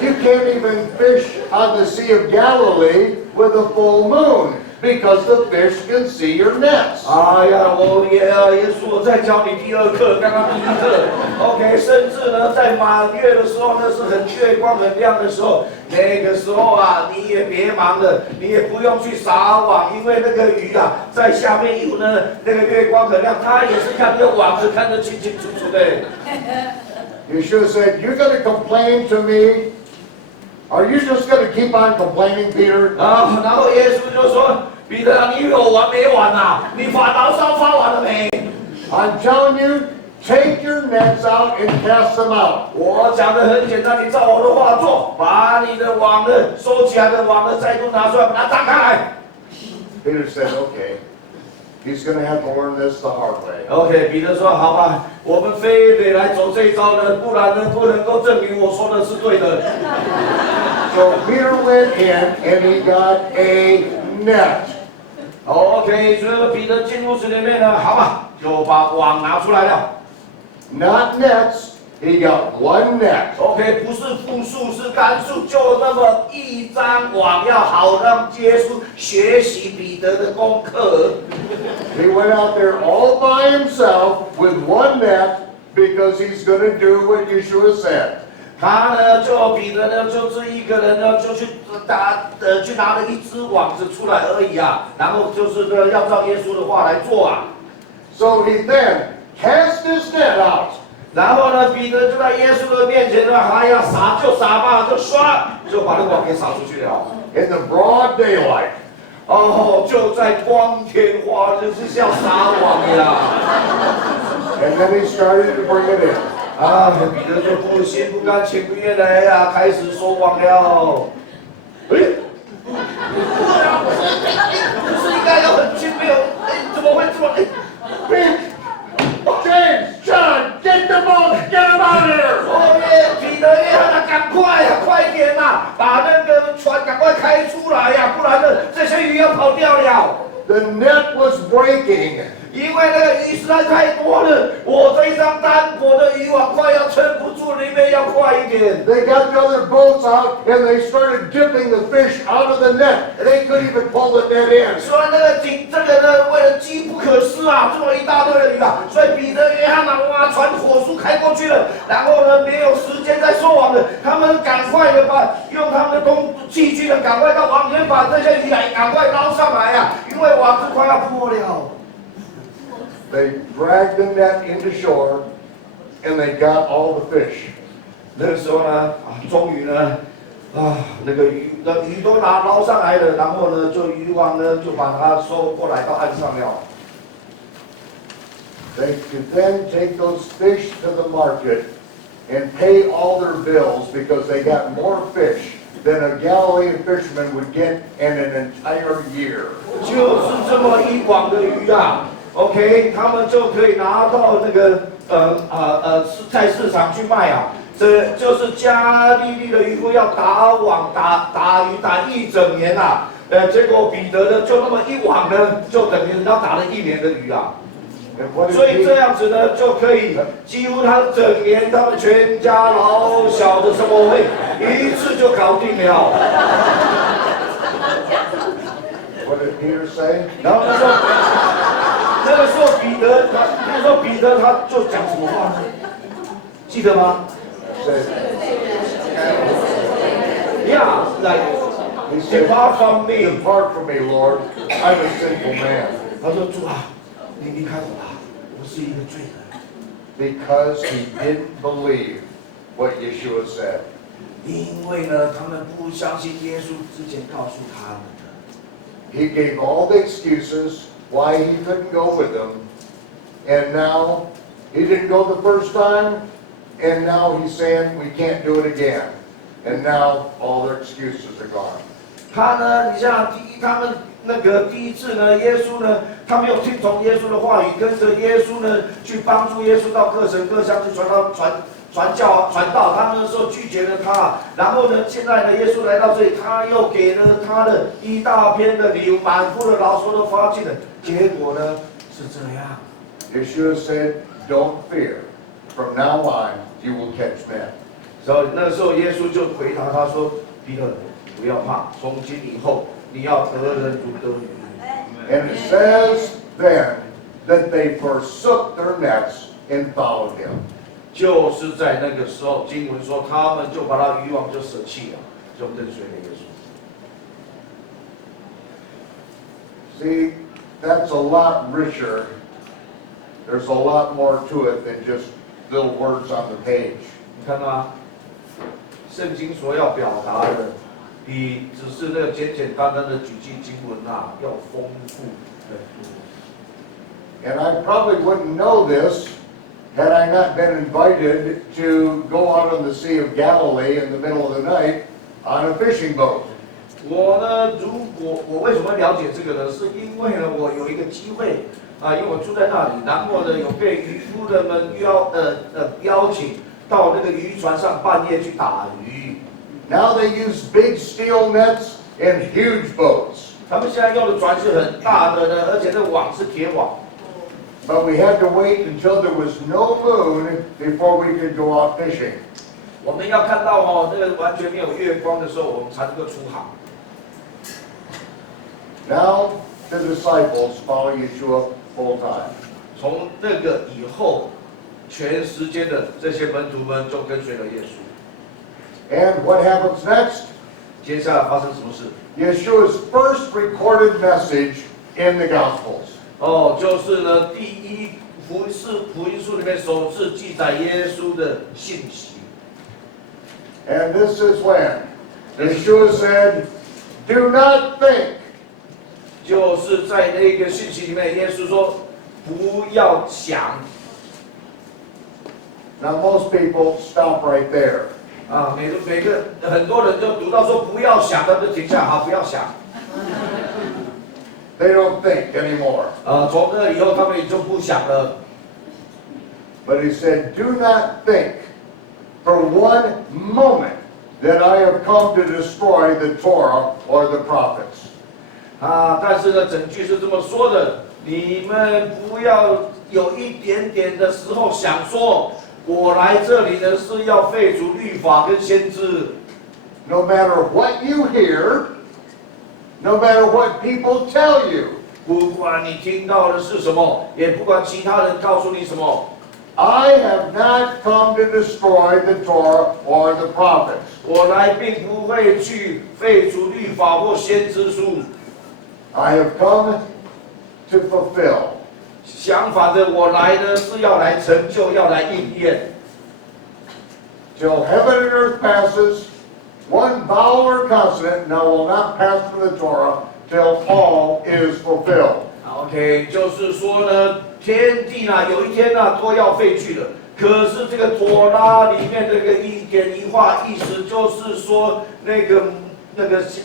You can't even fish on the Sea of Galilee with a full moon because the fish can see your nets. 哎呀，耶稣在教你第2课，刚刚第1课 ，OK， 甚至呢，在满月的时候呢，是很月光很亮的时候，那个时候啊，你也别忙了，你也不用去撒网，因为那个鱼啊，在下面有呢，那个月光很亮，它也是看那个网子看得清清楚楚的。Yeshua said, "You're going to complain to me? Are you just going to keep on complaining, Peter?" 啊，然后耶稣就说：“彼得，你有完没完啊？你发牢骚发完了没？” I'm telling you, take your nets out and cast them out. 我讲的很简单，你照我的话做，把你的网呢收起来的网呢再度拿出来，把它张开来。 Peter said, "Okay." He's going to have to learn this the hard way. OK， 彼得说：“好吧，我们非得来走这一招呢，不然呢不能够证明我说的是对的。” So Peter went in and he got a net. OK， 所以彼得进入水里面呢，好吧，就把网拿出来了。 Not nets, he got one net. OK， 不是复数，是单数，就那么一张网，要好让耶稣学习彼得的功课。 He went out there all by himself with one net because he's going to do what Yeshua said. 他呢，彼得呢，就是一个人呢，就去拿了一只网子出来而已啊，然后就是呢，要照耶稣的话来做啊。So he then cast his net out. 然后呢，彼得就在耶稣的面前呢，哎呀，撒就撒吧，就刷，就把那网给撒出去了。In the broad daylight. 哦，就在光天化日之下撒网呀。And then he started to bring it in. 啊，彼得就不心不甘情不愿的呀，开始收网了。哎，不是应该要很轻没有？哎，怎么会这么？哎， James, John, get the boat, get him out of here. 哦耶，彼得约翰啊，赶快呀，快点呐，把那个船赶快开出来呀，不然呢，这些鱼要跑掉了。 The net was breaking. 因为那个鱼实在太多了，我这一张单薄的渔网快要撑不住了，你们要快一点。 They got the other boats out and they started dipping the fish out of the net. They couldn't even pull the net in. 所以那个这个呢，为了机不可失啊，这么一大堆的鱼啊，所以彼得、约翰啊，哇，船火速开过去了，然后呢，没有时间再收网了，他们赶快的用他们的器具呢，赶快到网里面把这些鱼啊，赶快捞上来啊，因为网子快要破了。 They dragged the net into shore and they got all the fish. 那个时候呢，终于呢，那个鱼都捞上来了，然后呢，就渔网呢就把它收过来到岸上了。 They could then take those fish to the market and pay all their bills because they got more fish than a Galilean fisherman would get in an entire year. 就是这么一网的鱼啊。 OK， 他们就可以拿到那个在市场去卖啊。这就是加利利的渔夫要打网打鱼打1整年啊。结果彼得呢就那么一网呢，就等于人家打了1年的鱼啊。And what 所 did 以这 he, 样子呢，就可以几乎他整年他们全家老小的生活费一次就搞定了。what did Peter say? 然后那个时候彼得他就讲什么话呢？记得吗 He said, ？Yeah, like he said, depart from me. Depart from me, Lord. I'm a sinful man. 他说主啊，你离开我吧，我是一个罪人。Because he didn't believe what Yeshua said. 因为呢，他们不相信耶稣之前告诉他们的。He gave all the excuses why he couldn't go with them. And now he didn't go the first time. And now he's saying we can't do it again. And now all their excuses are gone. 他呢，你像他们第一次呢，耶稣呢，他没有听从耶稣的话语，跟着耶稣呢去帮助耶稣到各省各乡去传道，他们那时候拒绝了他，然后呢，现在呢，耶稣来到这里，他又给了他的一大片的礼物，满腹的劳说都发尽了，结果呢是这样。Yeshua said, don't fear. From now on, you will catch men. 所以那时候耶稣就回答他说：“彼得，不要怕，从今以后你要得人如得鱼。” And it says then that they forsook their nets and followed him. 就是在那个时候，经文说他们就把他渔网就舍弃了，就跟随了耶稣。 See, that's a lot richer. There's a lot more to it than just little words on the page. 你看到吗？圣经所要表达的，比只是那个简简单单的几句经文啊，要丰富很多。 And I probably wouldn't know this had I not been invited to go out on the Sea of Galilee in the middle of the night on a fishing boat. 我呢，我为什么了解这个呢？是因为呢，我有一个机会啊，因为我住在那里，然后呢，有被渔夫人们邀请到那个渔船上半夜去打鱼。 Now they use big steel nets and huge boats. 他们现在用的船是很大的呢，而且那网是铁网。 But we had to wait until there was no moon before we could go out fishing. 我们要看到哦，那个完全没有月光的时候，我们才能够出航。 Now the disciples follow Yeshua full time. 从那个以后，全时间的这些门徒们就跟随了耶稣。 And what happens next? 接下来发生什么事？ Yeshua's first recorded message in the Gospels. 哦，就是呢，第一福音书里面首次记载耶稣的信息。 And this is when Yeshua said, do not think. 就是在那个信息里面，耶稣说不要想。 Now most people stop right there. 啊，很多人就读到说不要想，他就停下，好，不要想。 They don't think anymore. 从那以后他们也就不想了。 But he said, do not think for one moment that I have come to destroy the Torah or the prophets. 但是呢，整句是这么说的：你们不要有一点点的时候想说，我来这里呢是要废除律法跟先知。 No matter what you hear, no matter what people tell you, 不管你听到的是什么，也不管其他人告诉你什么， I have not come to destroy the Torah or the prophets. 我来并不会去废除律法或先知书。 I have come to fulfill. 相反的，我来呢是要来成就，要来应验。 Till heaven and earth passes, one vowel or consonant now will not pass from the Torah till all is fulfilled. OK， 就是说呢，天地呢有一天呢都要废去了。可是这个妥拉里面这个一点一画，意思就是说那个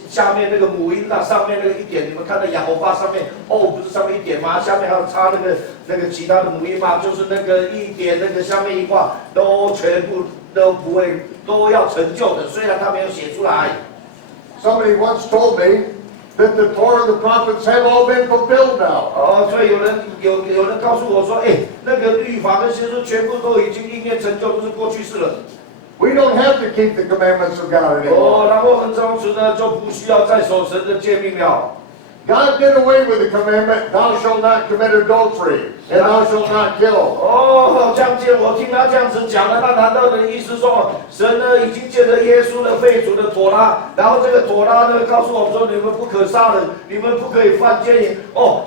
下面那个母音那上面那个一点，你们看到雅侯发上面哦，不是上面一点吗？下面还有插那个其他的母音吗？就是那个一点那个下面一画都全部都不会都要成就的，虽然他没有写出来。 Somebody once told me that the Torah and the prophets have all been fulfilled now. 所以有人告诉我说，那个律法跟先知全部都已经应验成就，都是过去式了。We don't have to keep the commandments of God anymore. 然后我们从此呢就不需要再守神的诫命了。God did away with the commandment, thou shalt not commit adultery, and thou shalt not kill. 这样见我听他这样子讲了，那难道的意思说，神呢已经借着耶稣呢废除了妥拉，然后这个妥拉呢告诉我们说，你们不可杀人，你们不可以犯奸淫。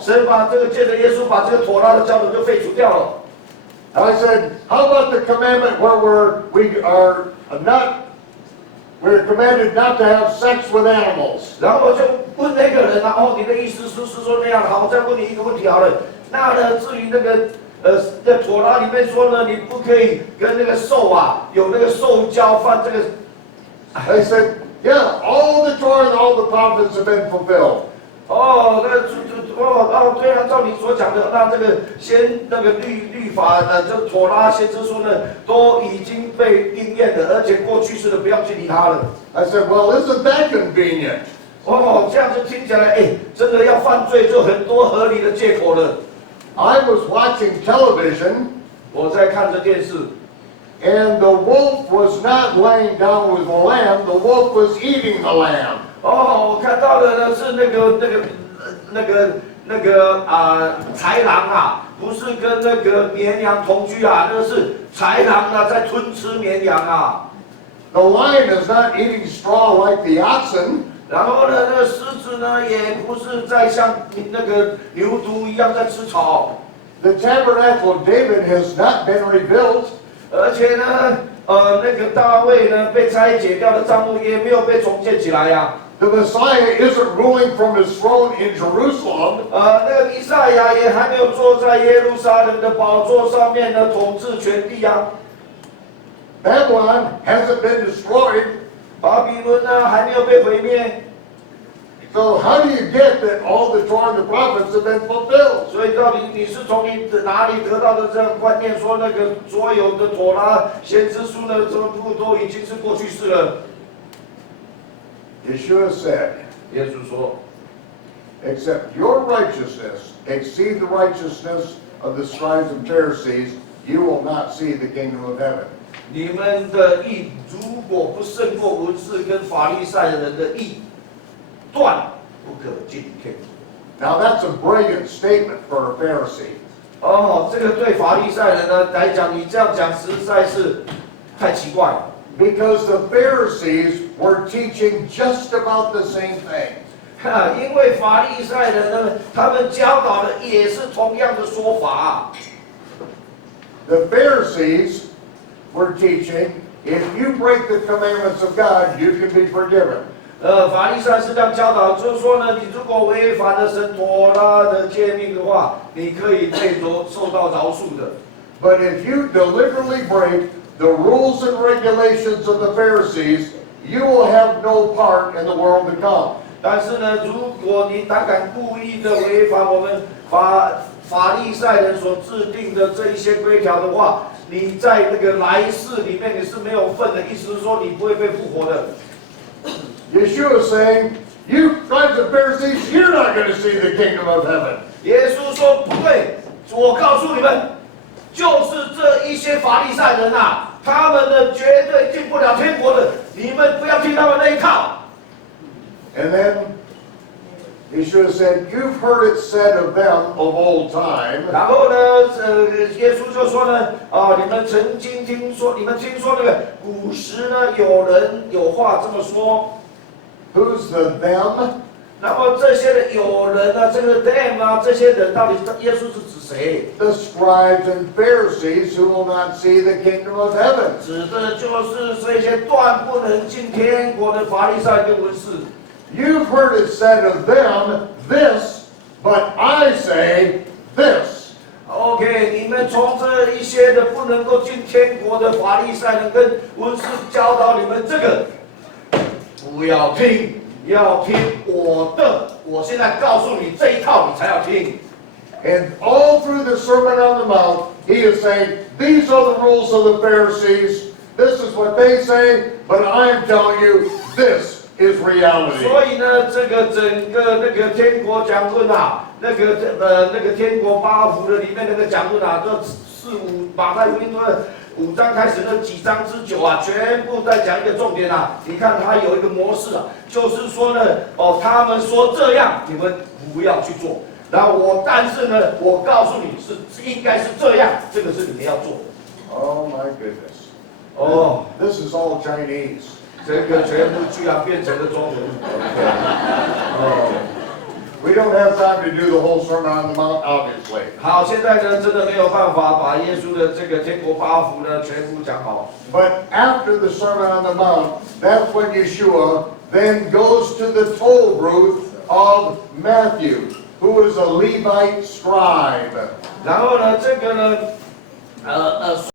神把这个借着耶稣把这个妥拉的教导就废除掉了。I said, how about the commandment where we're commanded not to have sex with animals? 然后我就问那个人你的意思是说那样好，我再问你一个问题好了。那呢，至于那个在妥拉里面说呢，你不可以跟那个兽有那个兽交犯这个。I said, yeah, all the Torah and all the prophets have been fulfilled. 对啊，照你所讲的，那这个那个律法这妥拉先知书呢，都已经被应验了，而且过去式的不要去理它了。I said, well, isn't that convenient? 这样子听起来，真的要犯罪就很多合理的借口了。I was watching television. 我在看着电视。And the wolf was not laying down with the lamb, the wolf was eating the lamb. 我看到的呢是那个豺狼不是跟那个绵羊同居那个是豺狼在吞吃绵羊The lion is not eating straw like the oxen. 然后呢，那个狮子呢也不是在像那个牛犊一样在吃草。The tabernacle of David has not been rebuilt. 而且呢，那个大卫呢被拆解掉的帐幕也没有被重建起来The Messiah isn't ruling from his throne in Jerusalem. 那个弥赛亚也还没有坐在耶路撒冷的宝座上面呢，统治全地Babylon hasn't been destroyed. 巴比伦呢还没有被毁灭。So how do you get that all the Torah and the prophets have been fulfilled? 所以到底你是从哪里得到的这样观念，说那个所有的妥拉先知书呢，全部都已经是过去式了？ Yeshua said, 耶稣说 except your righteousness exceed the righteousness of the scribes and Pharisees, you will not see the kingdom of heaven. 你们的义如果不胜过文士跟法利赛人的义，断不可进天国。 Now that's a brilliant statement for a Pharisee. 这个对法利赛人呢来讲，你这样讲实在是太奇怪了。 Because the Pharisees were teaching just about the same thing. 因为法利赛人呢，他们教导的也是同样的说法。 The Pharisees were teaching, if you break the commandments of God, you can be forgiven. 法利赛是这样教导，就是说呢，你如果违反了神妥拉的诫命的话，你可以被受到饶恕的。 But if you deliberately break the rules and regulations of the Pharisees, you will have no part in the world to come. 但是呢，如果你胆敢故意的违反我们法利赛人所制定的这一些规条的话，你在那个来世里面你是没有份的，意思是说你不会被复活的。 Yeshua is saying, you scribes and Pharisees, you're not going to see the kingdom of heaven. 耶稣说不对，我告诉你们，就是这一些法利赛人他们呢绝对进不了天国的，你们不要听他们那一套。 And then Yeshua said, you've heard it said of them of old time. 然后呢，耶稣就说呢，你们曾经听说，你们听说那个古时呢，有人有话这么说。 Who's the them? 那么这些的有人这个 them 这些人到底耶稣是指谁？ The scribes and Pharisees who will not see the kingdom of heaven. 指的就是这些断不能进天国的法利赛跟文士。 You've heard it said of them this, but I say this. OK， 你们从这一些的不能够进天国的法利赛人跟文士教导你们这个，不要听，要听我的。我现在告诉你这一套，你才要听。 And all through the Sermon on the Mount, he is saying, these are the rules of the Pharisees. This is what they say, but I am telling you, this is reality. 所以呢，这个整个那个天国讲论啊，那个天国八福的里面那个讲论啊，这马太福音的5章开始那几章之久啊，全部在讲一个重点啊。你看它有一个模式啊，就是说呢，他们说这样，你们不要去做。然后但是呢，我告诉你应该是这样，这个是你们要做。Oh my goodness. 哦， This is all Chinese. 这个全部居然变成了中文。We don't have time to do the whole Sermon on the Mount, obviously. 好，现在呢，真的没有办法把耶稣的这个天国八福呢全部讲好。But after the Sermon on the Mount, that's when Yeshua then goes to the toll booth of Matthew, who is a Levite scribe. 然后呢，这个呢，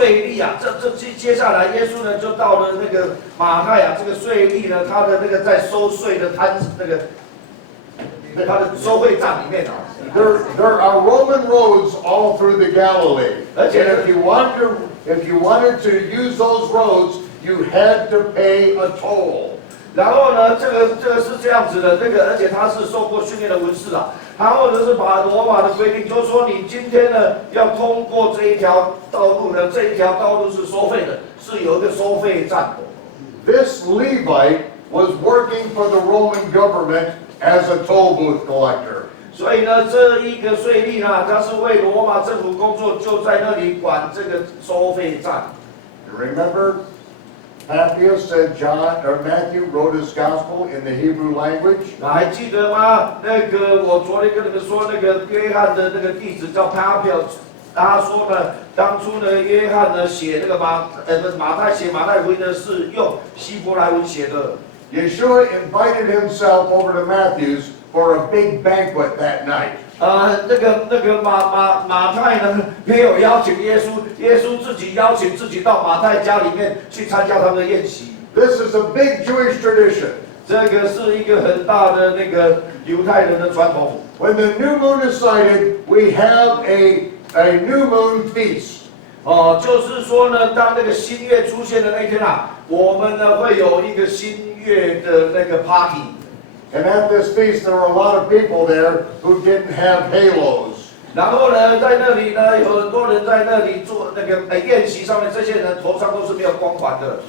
税吏啊，接下来耶稣呢就到了那个马太啊，这个税吏呢，他的那个在收税的摊那个。他的收费站里面啊 There are Roman roads all through the Galilee. And if you wanted to use those roads, you had to pay a toll. 然后呢，这个是这样子的，而且他是受过训练的文士啊，他或者是把罗马的规定，就是说你今天呢要通过这一条道路呢，这一条道路是收费的，是有一个收费站的。This Levite was working for the Roman government as a toll booth collector. 所以呢，这一个税吏呢，他是为罗马政府工作，就在那里管这个收费站。You remember, Matthew wrote his gospel in the Hebrew language. 还记得吗？我昨天跟你们说，约翰的弟子叫 Papias， 他说呢，当初呢，约翰呢写马太写马太福音呢是用希伯来文写的。Yeshua invited himself over to Matthew's for a big banquet that night. 马太呢没有邀请耶稣，耶稣自己邀请自己到马太家里面去参加他们的宴席。This is a big Jewish tradition. 这个是一个很大的犹太人的传统。When the new moon is sighted, we have a new moon feast. 就是说呢，当新月出现的那一天啊，我们呢会有一个新月的party。And at this feast, there were a lot of people there who didn't have halos. 然后呢，在那里呢，有很多人在那里做宴席上面，这些人头上都是没有光环的。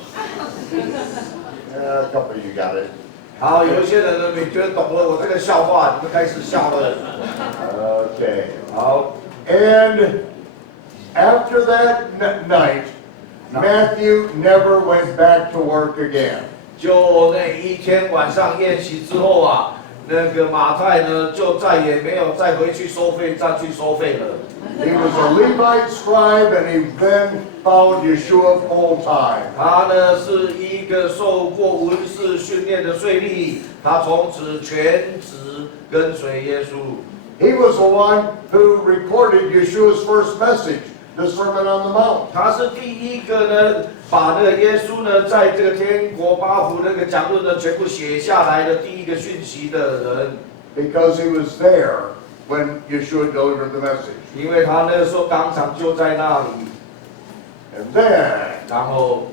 A couple of you got it. 好，有一些人呢，你觉得懂了我这个笑话，你们开始笑了。Okay. 好。And after that night, Matthew never went back to work again. 就那一天晚上宴席之后啊，马太呢就再也没有再回去收费站去收费了。He was a Levite scribe, and he then followed Yeshua full time. 他呢是一个受过文士训练的税吏，他从此全职跟随耶稣。He was the one who recorded Yeshua's first message, the Sermon on the Mount. 他是第一个呢，把耶稣呢在这个天国八福讲论呢全部写下来的第一个讯息的人。Because he was there when Yeshua delivered the message. 因为他那时候当场就在那里。And then, 然后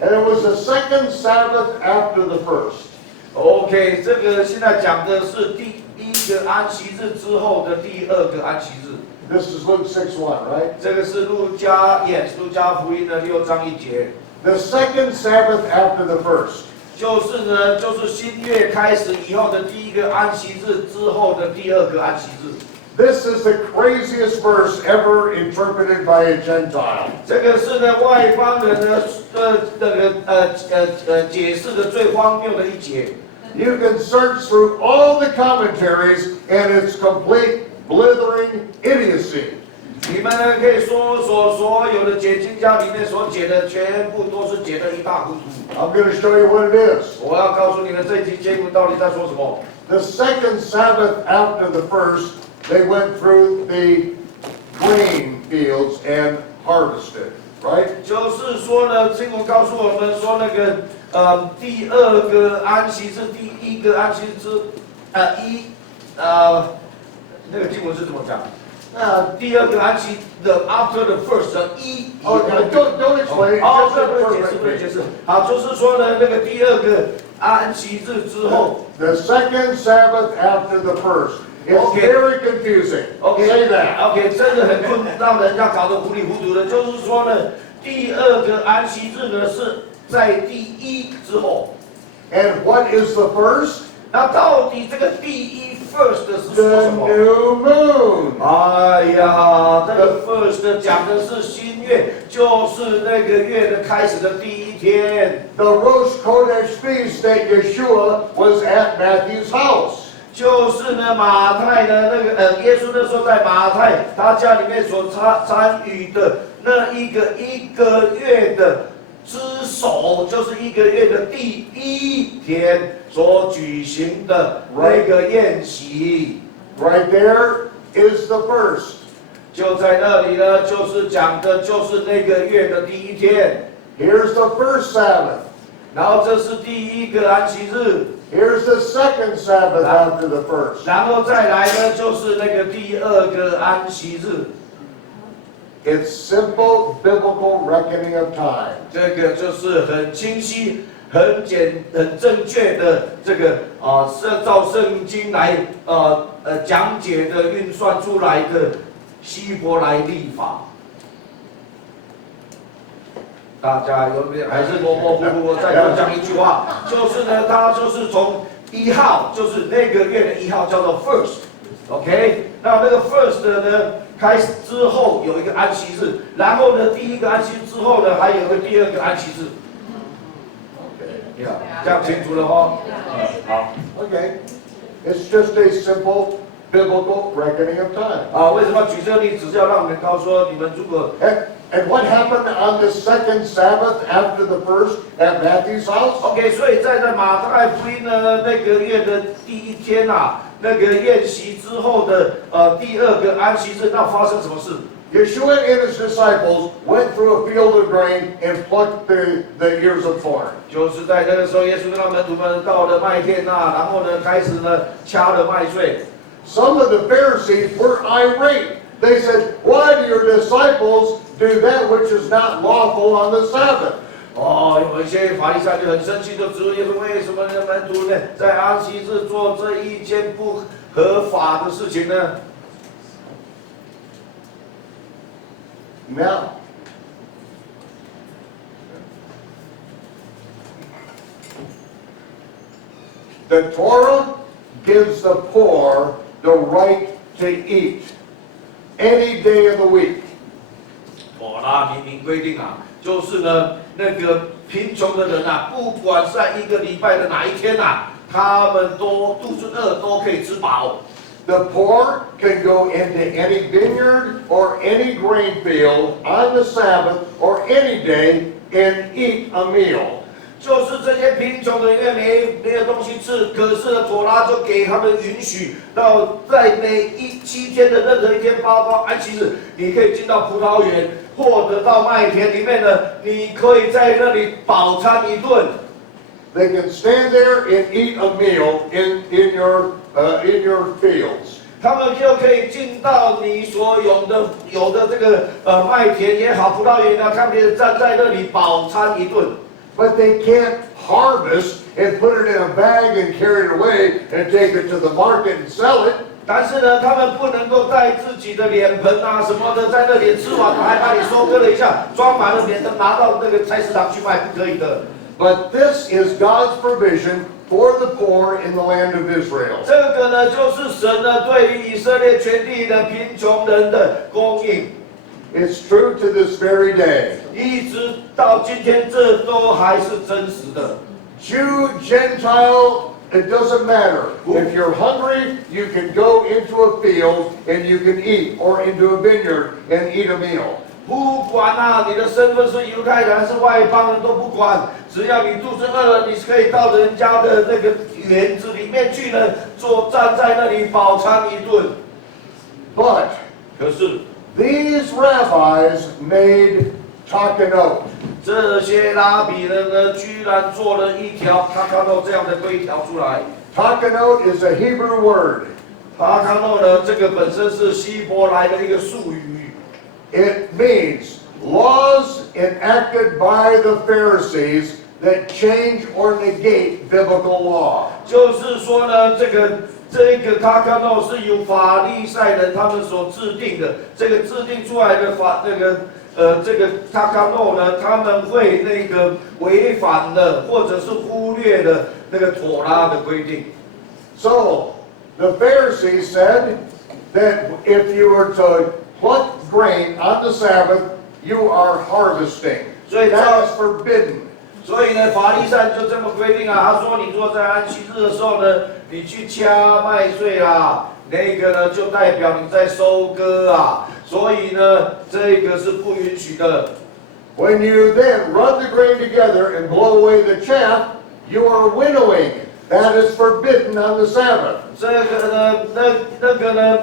，and it was the second Sabbath after the first. OK， 这个现在讲的是第一个安息日之后的第二个安息日。This is Luke 6:1, right? 这个是路加福音的6章1节。The second Sabbath after the first. 就是新月开始以后的第一个安息日之后的第二个安息日。This is the craziest verse ever interpreted by a Gentile. 这个是呢外邦人的解释的最荒谬的一节。You can search through all the commentaries, and it's complete blithering idiocy. 你们呢可以说所有的解经家里面所解的全部都是解得一塌糊涂。I'm going to show you what it is. 我要告诉你们这一集节目到底在说什么。The second Sabbath after the first, they went through the grain fields and harvested, right? 就是说呢，经文告诉我们说第二个安息日，第一个安息日，经文是怎么讲？第二个安息的 after the first don't explain it. 哦， Just 不解释， interpret 不 me. 解释。好，就是说呢，那个第二个安息日之后 The second Sabbath after the first. It's Okay. very confusing. ，OK， Say that. OK， 这个很困，让人家搞得糊里糊涂的。就是说呢，第二个安息日呢是在第一之后。 And what is the first? 那到底这个第一 first 是说 The 什么？ new moon. 哎呀，这个 first 讲的是新月，就是那个月的开始的第一天。 The Rosh Chodesh feast that Yeshua was at Matthew's house. 就是呢，马太呢，耶稣那时候在马太他家里面所参与的那一个月的之首，就是一个月的第一天所举行的那个宴席。 Right there is the first. 就在那里呢，就是讲的就是那个月的第一天。 Here's the first Sabbath. 然后这是第一个安息日。 Here's the second Sabbath after the first. 然后再来呢，就是那个第二个安息日。 It's simple biblical reckoning of time. 这个就是很清晰、很正确的这个是照圣经来讲解的运算出来的希伯来历法。大家有没有还是模模糊糊？我再多讲一句话，就是呢，它就是从1号，就是那个月的1号叫做 first，OK？ 那个 first 呢？ 开始之后有一个安息日，然后呢，第一个安息日之后呢，还有个第二个安息日。OK， 这样清楚了哦。好。Okay. It's just a simple biblical reckoning of time. 为什么举这个例子？是要让你们告诉说，你们如果 And what happened on the second Sabbath after the first at Matthew's house? OK， 所以在马太福音呢那个月的第一天那个宴席之后的第二个安息日，那发生什么事？ Yeshua and his disciples went through a field of grain and plucked the ears of corn. 就是在那个时候，耶稣跟他们门徒们到了麦田然后呢开始呢掐了麦穗。 Some of the Pharisees were irate. They said, "Why do your disciples do that which is not lawful on the Sabbath?" 有一些法利赛就很生气，就质问耶稣为什么门徒呢在安息日做这一件不合法的事情呢？ Now, the Torah gives the poor the right to eat any day of the week. 妥拉明明规定就是呢那个贫穷的人不管在一个礼拜的哪一天他们都肚子饿都可以吃饱。 The poor can go into any vineyard or any grain field on the Sabbath or any day and eat a meal. 就是这些贫穷的人，因为没有东西吃，可是呢，妥拉就给他们允许到在每7天的任何一天，包括安息日，你可以进到葡萄园或者到麦田里面呢，你可以在那里饱餐一顿。 They can stand there and eat a meal in your fields. 他们就可以进到你所有的这个麦田也好，葡萄园也好，他们可以站在那里饱餐一顿。 But they can't harvest and put it in a bag and carry it away and take it to the market and sell it. 但是呢，他们不能够带自己的脸盆什么的，在那里吃完了还把你收割了一下，装满了免得拿到那个菜市场去卖，不可以的。 But this is God's provision for the poor in the land of Israel. 这个呢，就是神呢对于以色列全地的贫穷人的供应。 It's true to this very day. 一直到今天，这都还是真实的。 Jew, Gentile, it doesn't matter. If you're hungry, you can go into a field and you can eat, or into a vineyard and eat a meal. 不管你的身份是犹太人还是外邦人都不管，只要你肚子饿了，你可以到人家的那个园子里面去呢，站在那里饱餐一顿。 But 可是 these rabbis made takanot. 这些拉比人呢，居然做了一条，他看到这样的规条出来。 Takanot is a Hebrew word. 他看到呢，这个本身是希伯来的一个术语。It means laws enacted by the Pharisees that change or negate biblical law. 就是说呢，这个他看到是由法利赛人他们所制定的，这个制定出来的这个他看到呢，他们会那个违反了，或者是忽略了那个妥拉的规定。So the Pharisees said that if you were to pluck grain on the Sabbath, you are harvesting. That is forbidden. 所以呢，法利赛人就这么规定啊。他说，你如果在安息日的时候呢，你去掐麦穗啊，那个呢就代表你在收割啊。所以呢，这个是不允许的。When you then run the grain together and blow away the chaff, you are winnowing. That is forbidden on the Sabbath. 这个呢，那个呢，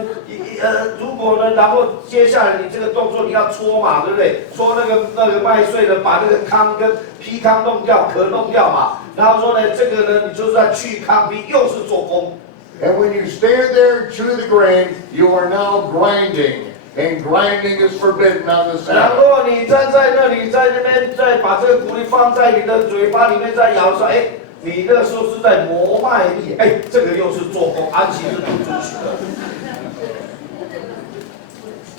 如果呢，然后接下来你这个动作你要搓嘛，对不对？搓那个麦穗呢，把那个糠跟坯糠弄掉，壳弄掉嘛。然后说呢，这个呢，你就是在去糠坯，又是做工。And when you stand there and chew the grain, you are now grinding. And grinding is forbidden on the Sabbath. 然后你站在那里，在那边再把这个谷粒放在你的嘴巴里面，再咬说，哎。你那时候是在磨麦粒，哎，这个又是做工，安息日不准许的。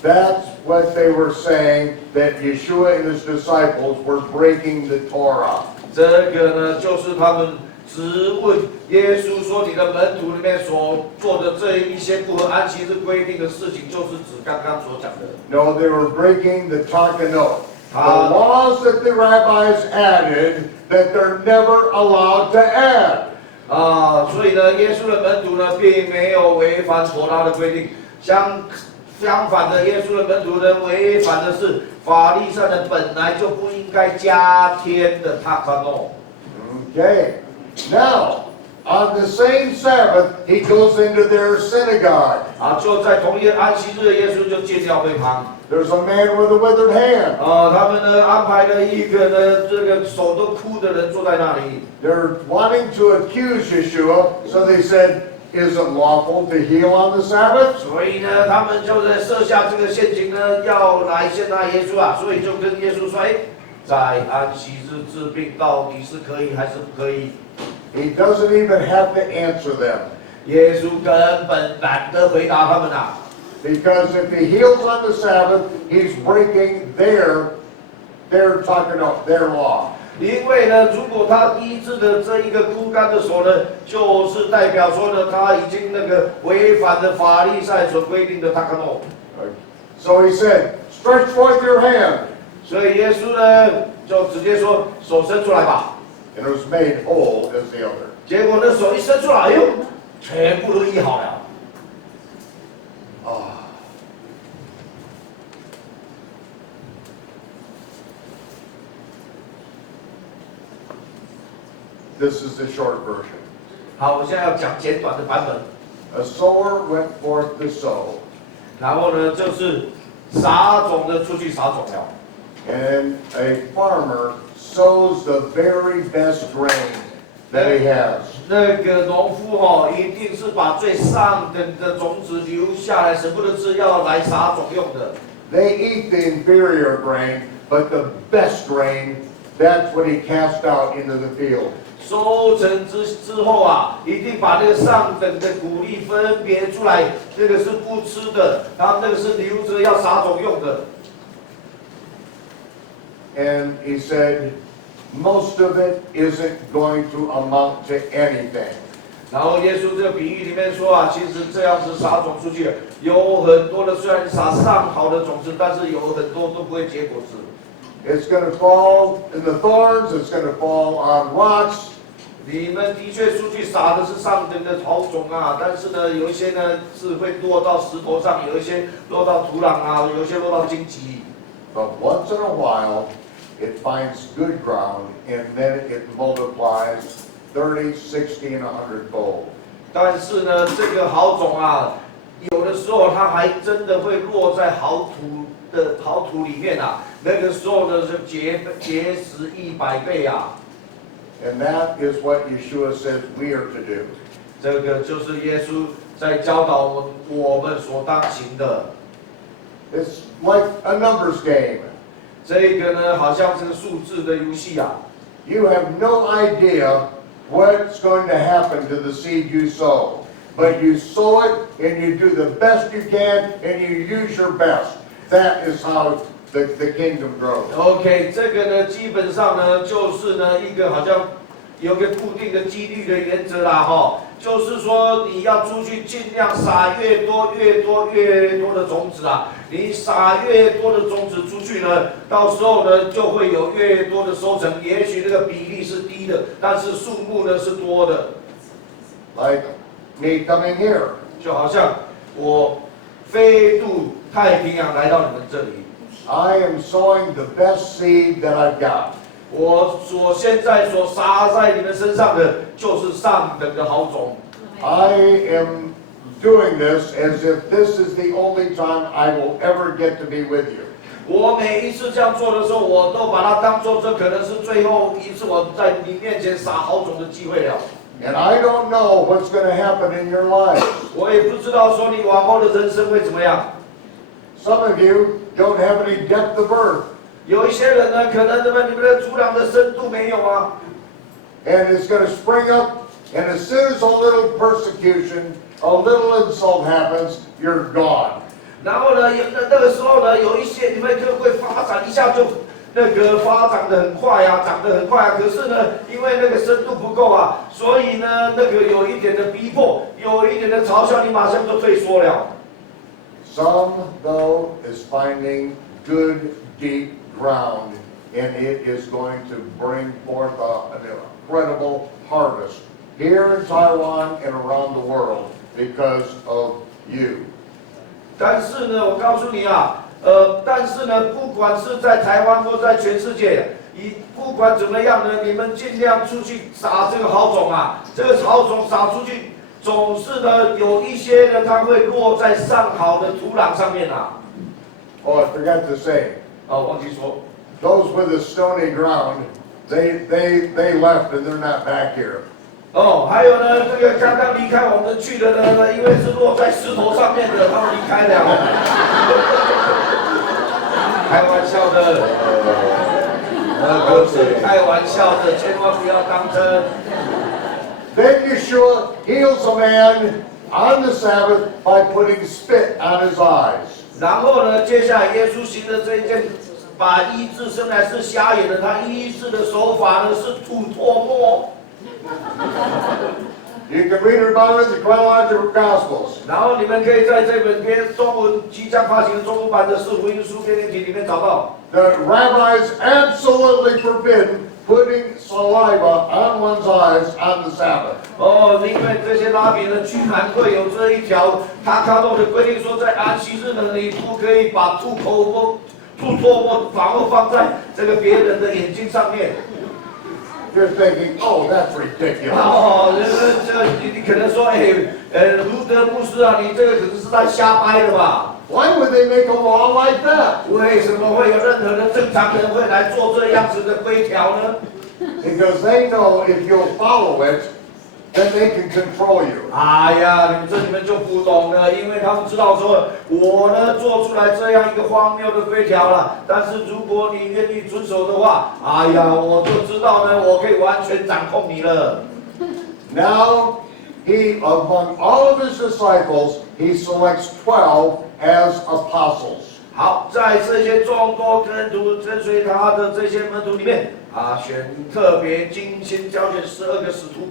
That's what they were saying, that Yeshua and his disciples were breaking the Torah. 这个呢，就是他们质问耶稣说：“你的门徒里面所做的这一些不合安息日规定的事情，就是指刚刚所讲的。” No, they were breaking the Takanot. The laws that the rabbis added that they're never allowed to add. 所以呢，耶稣的门徒呢，并没有违反妥拉的规定，相反的，耶稣的门徒呢，违反的是法利赛人本来就不应该加添的塔卡诺。Okay. Now, on the same Sabbath, he goes into their synagogue. 就在同一个安息日，耶稣就进教会旁。There's a man with a withered hand. 他们呢安排了一个呢，这个手都枯的人坐在那里。They're wanting to accuse Yeshua, so they said, "Is it lawful to heal on the Sabbath?" 所以呢，他们就在设下这个陷阱呢，要来陷害耶稣啊。所以就跟耶稣说：“哎，在安息日治病到底是可以还是不可以？” He doesn't even have to answer them. 耶稣根本懒得回答他们啊。Because if he heals on the Sabbath, he's breaking their law. 因为呢，如果他医治的这一个枯干的手呢，就是代表说呢，他已经那个违反了法利赛所规定的塔卡诺。So he said, "Stretch forth your hand." 所以耶稣呢，就直接说：“手伸出来吧。” And it was made whole as the other. 结果那手一伸出来，哎呦，全部都医好了。This is the short version. 好，我现在要讲简短的版本。A sower went forth to sow. 然后呢，就是撒种的出去撒种了。And a farmer sows the very best grain that he has. 那个农夫一定是把最上等的种子留下来，舍不得吃，要来撒种用的。They eat the inferior grain, but the best grain, that's what he cast out into the field. 收成之后啊，一定把那个上等的谷粒分别出来，那个是不吃的，然后那个是留着要撒种用的。And he said, most of it isn't going to amount to anything. 然后耶稣这个比喻里面说啊，其实这样子撒种出去，有很多的虽然撒上好的种子，但是有很多都不会结果子。It's going to fall in the thorns. It's going to fall on rocks. 你们的确出去撒的是上等的好种啊，但是呢，有一些呢是会落到石头上，有一些落到土壤啊，有一些落到荆棘。But once in a while, it finds good ground, and then it multiplies 30, 60, and 100-fold. 但是呢，这个好种啊，有的时候它还真的会落在好土里面啊。那个时候呢，是结实100倍啊。And that is what Yeshua says we are to do. 这个就是耶稣在教导我们所当行的。It's like a numbers game. 这个呢，好像这个数字的游戏啊。You have no idea what's going to happen to the seed you sow, but you sow it and you do the best you can and you use your best. That is how the kingdom grows. OK， 这个呢，基本上呢，就是呢一个好像有个固定的几率的原则啦，就是说你要出去尽量撒越多的种子啊，你撒越多的种子出去呢，到时候呢就会有越多的收成。也许那个比例是低的，但是数目呢是多的。Like me coming here. 就好像我飞渡太平洋来到你们这里。I am sowing the best seed that I've got. 我现在所撒在你们身上的，就是上等的好种。I am doing this as if this is the only time I will ever get to be with you. 我每一次这样做的时候，我都把它当做这可能是最后一次我在你面前撒好种的机会了。And I don't know what's going to happen in your life. 我也不知道说你往后的人生会怎么样。Some of you don't have any depth of earth. 有一些人呢，可能你们的土壤的深度没有啊。And it's going to spring up, and as soon as a little persecution, a little insult happens, you're gone. 然后呢，那个时候呢，有一些你们就会发展一下就发展得很快啊，长得很快啊。可是呢，因为那个深度不够啊，所以呢，有一点的逼迫，有一点的嘲笑，你马上就退缩了。Some, though, is finding good, deep ground, and it is going to bring forth an incredible harvest here in Taiwan and around the world because of you. 但是呢，我告诉你啊，但是呢，不管是在台湾或在全世界，不管怎么样呢，你们尽量出去撒这个好种啊，这个好种撒出去，总是呢有一些呢，它会落在上好的土壤上面啊。Oh, I forgot to say. 忘记说。Those with the stony ground, they left and they're not back here. 还有呢，这个刚刚离开我们去的呢，因为是落在石头上面的，他们离开了。开玩笑的，都是开玩笑的，千万不要当真。Then Yeshua heals a man on the Sabbath by putting spit on his eyes. 然后呢，接下来耶稣行的这一件，把医治生来是瞎眼的，他医治的手法呢是吐唾沫。You can read about it in the chronological Gospels. 然后你们可以在这本中文即将发行的中文版的《四福音书编年体》里面找到。The rabbis absolutely forbid putting saliva on one's eyes on the Sabbath. 因为这些拉比呢，居然会有这一条他卡诺的规定，说在安息日呢，你不可以把吐唾沫反而放在这个别人的眼睛上面。You're thinking, oh, that's ridiculous. 你可能说，卢德牧师啊，你这个可能是在瞎掰的吧？ Why would they make a law like that? 为什么会有任何的正常人会来做这样子的规条呢？ Because they know if you'll follow it, then they can control you. 哎呀，你们就不懂了，因为他们知道说，我呢做出来这样一个荒谬的规条了，但是如果你愿意遵守的话，哎呀，我就知道呢，我可以完全掌控你了。Now, among all of his disciples, he selects 12 as apostles. 好，在这些众多跟随他的这些门徒里面，特别精心挑选12个使徒。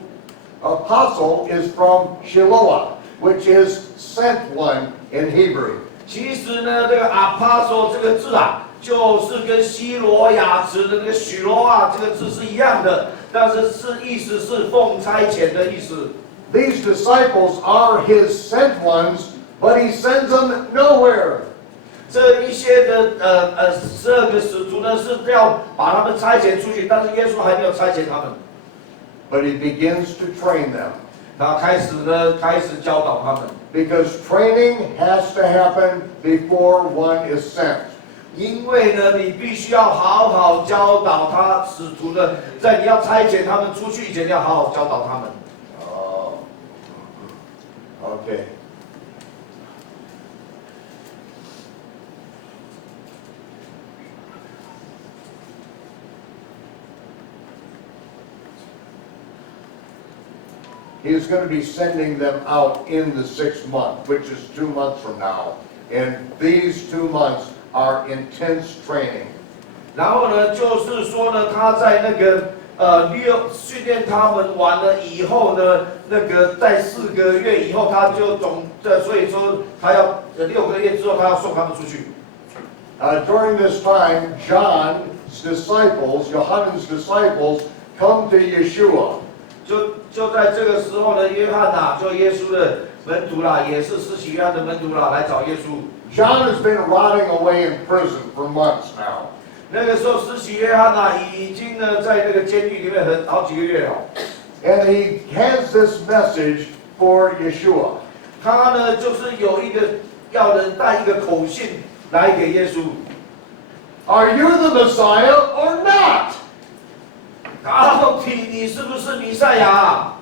Apostle is from Shiloah, which is sent one in Hebrew. 其实呢，这个 apostle 这个字啊，就是跟希罗亚词的那个许罗啊这个字是一样的，但是意思是奉差遣的意思。These disciples are his sent ones, but he sends them nowhere. 这一些的12个使徒呢，是要把他们差遣出去，但是耶稣还没有差遣他们。But he begins to train them. 他开始教导他们。Because training has to happen before one is sent. 因为呢，你必须要好好教导他使徒呢，在你要差遣他们出去以前，要好好教导他们。Okay. He's going to be sending them out in the 6th month, which is 2 months from now. And these 2 months are intense training. 然后呢，就是说呢，他在那个训练他们完了以后呢，那个在4个月以后，他就所以说他要6个月之后，他要送他们出去。During this time, John's disciples, Yohanan's disciples, come to Yeshua. 就在这个时候呢，约翰呐，就耶稣的门徒啦，也是施洗约翰的门徒啦，来找耶稣。John has been rotting away in prison for months now. 那个时候，施洗约翰呐，已经呢在那个监狱里面好几个月了。And he has this message for Yeshua. 他呢，就是有一个要人带一个口信来给耶稣。Are you the Messiah or not? 到底你是不是弥赛亚？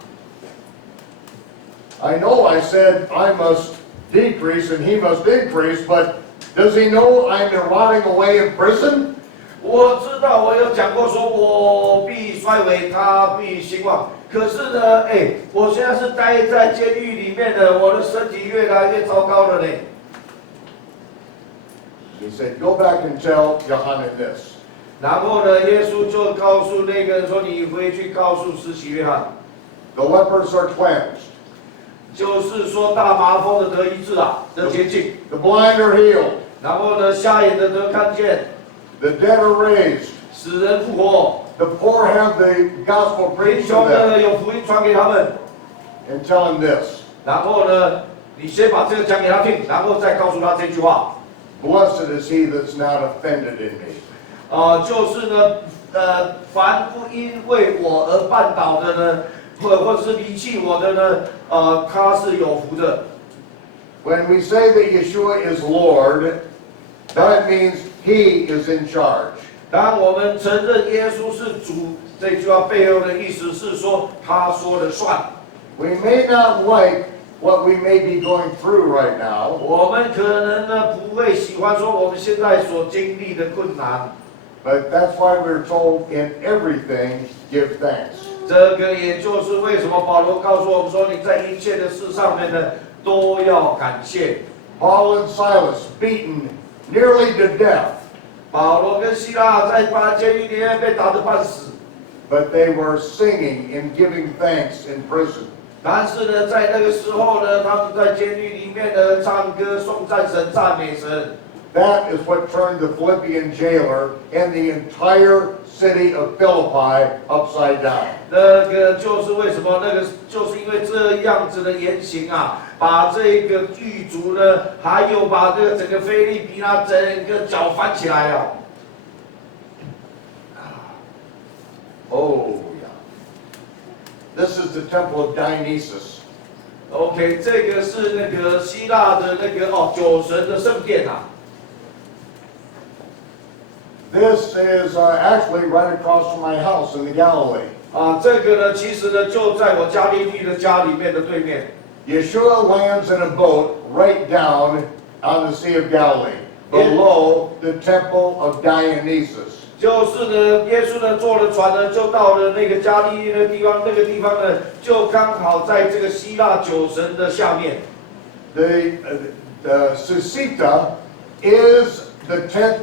I know I said I must decrease and he must increase, but does he know I'm rotting away in prison? 我知道，我有讲过，说我必衰微，他必兴旺。可是呢，我现在是待在监狱里面的，我的身体越来越糟糕了呢。He said, go back and tell Yohanan this. 然后呢，耶稣就告诉那个人说：“你回去告诉施洗约翰， The lepers are cleansed. 就是说大麻风的得医治啊，得洁净。 The blind are healed. 然后呢，瞎眼的得看见， The dead are raised. 死人复活， The poor have the gospel 贫 preached to 穷 them. 的有福音传给他们。 And tell him this. 然后呢，你先把这个讲给他听，然后再告诉他这句话。 Blessed is he that's not offended in me. 就是呢，凡不因为我而绊倒的呢，或者是离弃我的呢，他是有福的。 When we say that Yeshua is Lord, that means he is in charge. 当我们承认耶稣是主，这句话背后的意思是说，他说了算。 We may not like what we may be going through right now, 我们可能呢不会喜欢说我们现在所经历的困难， but that's why we're told in everything give thanks. 这个也就是为什么保罗告诉我们说，你在一切的事上面呢都要感谢。 Paul and Silas beaten nearly to death, 保罗跟希拉在监狱里面被打得半死， but they were singing and giving thanks in prison. 但是呢，在那个时候呢，他们在监狱里面呢唱歌颂赞神、赞美神。 That is what turned the Philippian jailer and the entire city of Philippi upside down. 那个就是为什么，那个就是因为这样子的言行啊，把这个狱卒呢，还有把这个整个菲律宾啊，整个搅翻起来了。 Oh, yeah. This is the temple of Dionysus. OK， 这个是那个希腊的那个酒神的圣殿啊。 This is actually right across from my house in the Galilee. 这个呢，其实呢就在我加利利的家里面的对面。 Yeshua lands in a boat right down on the Sea of Galilee, below the temple of Dionysus. 就是呢，耶稣呢坐了船呢，就到了那个加利利的地方，那个地方呢就刚好在这个希腊酒神的下面。The Susita is the 10th.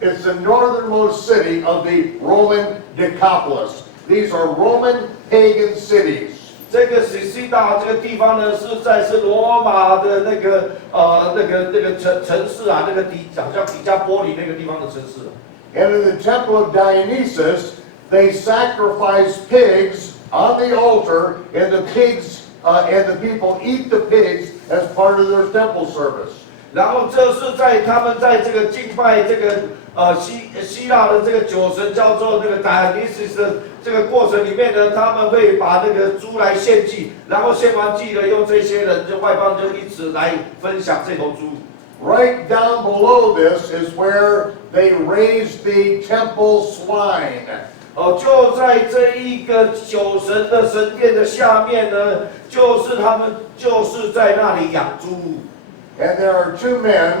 It's the northernmost city of the Roman Decapolis. These are Roman pagan cities. 这个西大这个地方呢，是罗马的那个城市啊，那个好像底加波里那个地方的城市。And in the temple of Dionysus, they sacrifice pigs on the altar, and the pigs and the people eat the pigs as part of their temple service. 然后这是在他们在这个敬拜这个希腊的这个酒神叫做那个 Dionysus 的这个过程里面呢，他们会把那个猪来献祭，然后献完祭呢，用这些人就外邦就一起来分享这头猪。Right down below this is where they raised the temple swine. 就在这一个酒神的神殿的下面呢，就是他们就是在那里养猪。And there are two men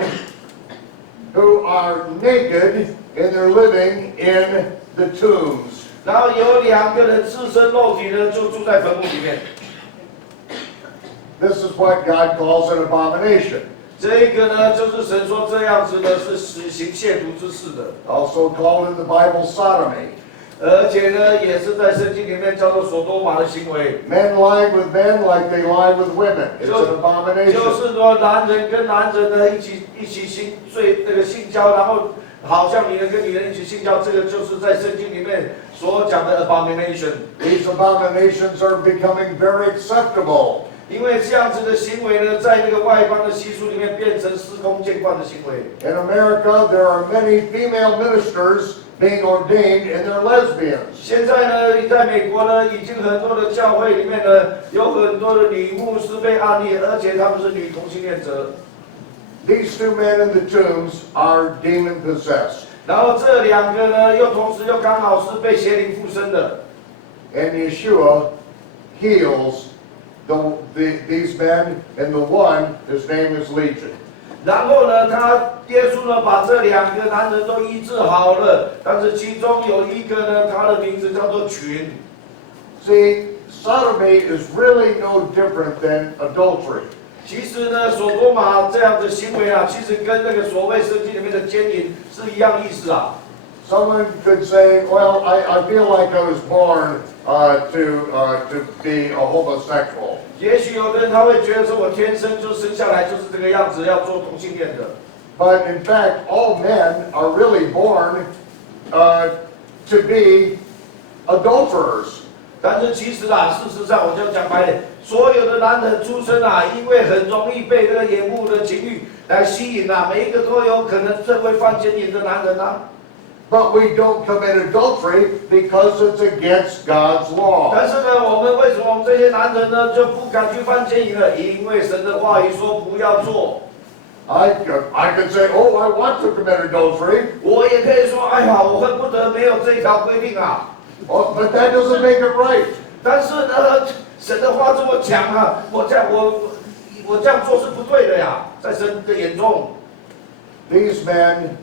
who are naked and they're living in the tombs. 然后有2个人赤身露体呢，就住在坟墓里面。This is what God calls an abomination. 这个呢，就是神说这样子呢是实行亵渎之事的， Also called in the Bible sodomy. 而且呢，也是在圣经里面叫做所多玛的行为。Men lie with men like they lie with women. It's an 就 abomination. 是说，男人跟男人呢一起性交，然后好像女人跟女人一起性交，这个就是在圣经里面所讲的 abomination。 These abominations are becoming very acceptable. 因为这样子的行为呢，在那个外邦的习俗里面变成司空见惯的行为。In America, there are many female ministers being ordained and they're lesbians. 现在呢，在美国呢，已经很多的教会里面呢，有很多的女牧师被案例，而且她们是女同性恋者。These two men in the tombs are demon possessed. 然后这2个呢，同时又刚好是被邪灵附身的。And Yeshua heals these men, and the one, his name is Legion. 然后呢，耶稣呢把这2个男人都医治好了，但是其中有一个呢，他的名字叫做群。See, sodomy is really no different than adultery. 其实呢，所多玛这样的行为啊，其实跟那个所谓圣经里面的奸淫是一样意思啊。Someone could say, well, I feel like I was born to be a homosexual. 也许有的人他会觉得说，我天生就生下来就是这个样子，要做同性恋的。But in fact, all men are really born to be adulterers. 但是其实啊，事实上我就讲白了，所有的男人出生啊，因为很容易被这个眼目的情欲来吸引啊，每一个都有可能成为犯奸淫的男人啊。But we don't commit adultery because it's against God's law. 但是呢，为什么我们这些男人呢就不敢去犯奸淫呢？因为神的话语说不要做。I could say, oh, I want to commit adultery. 我也可以说，哎呀，我恨不得没有这一条规定啊。Oh, but that doesn't make it right. 但是呢，神的话这么讲啊，我这样做是不对的呀，在神的眼中。These men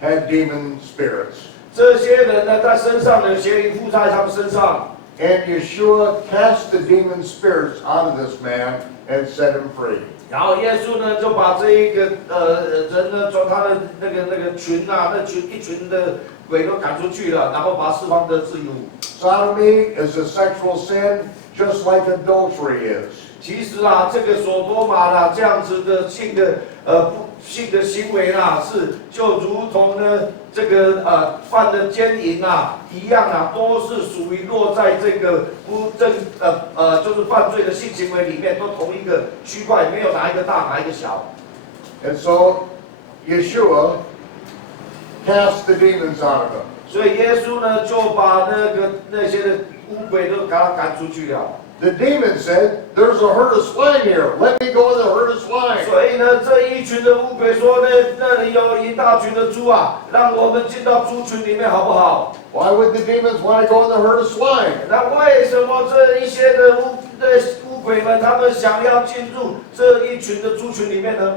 had demon spirits. 这些人呢，在身上的邪灵附在他们身上。And Yeshua cast the demon spirits out of this man and set him free. 然后耶稣呢，就把这一个人呢，从他的那个群啊，一群的鬼都赶出去了，然后把他释放得自由。Sodomy is a sexual sin, just like adultery is. 其实啊，这个所多玛啦，这样子的性的行为啦，就如同呢这个犯的奸淫啊一样啊，都是属于落在这个就是犯罪的性行为里面，都同一个区块，没有哪一个大，哪一个小。And so Yeshua cast the demons out of him. 所以耶稣呢，就把那些的污鬼都给他赶出去了。The demon said, there's a herd of swine here. Let me go in the herd of swine. 所以呢，这一群的污鬼说呢，那里有一大群的猪啊，让我们进到猪群里面好不好？ Why would the demons want to go in the herd of swine? 那为什么这一些的污鬼们，他们想要进入这一群的猪群里面呢？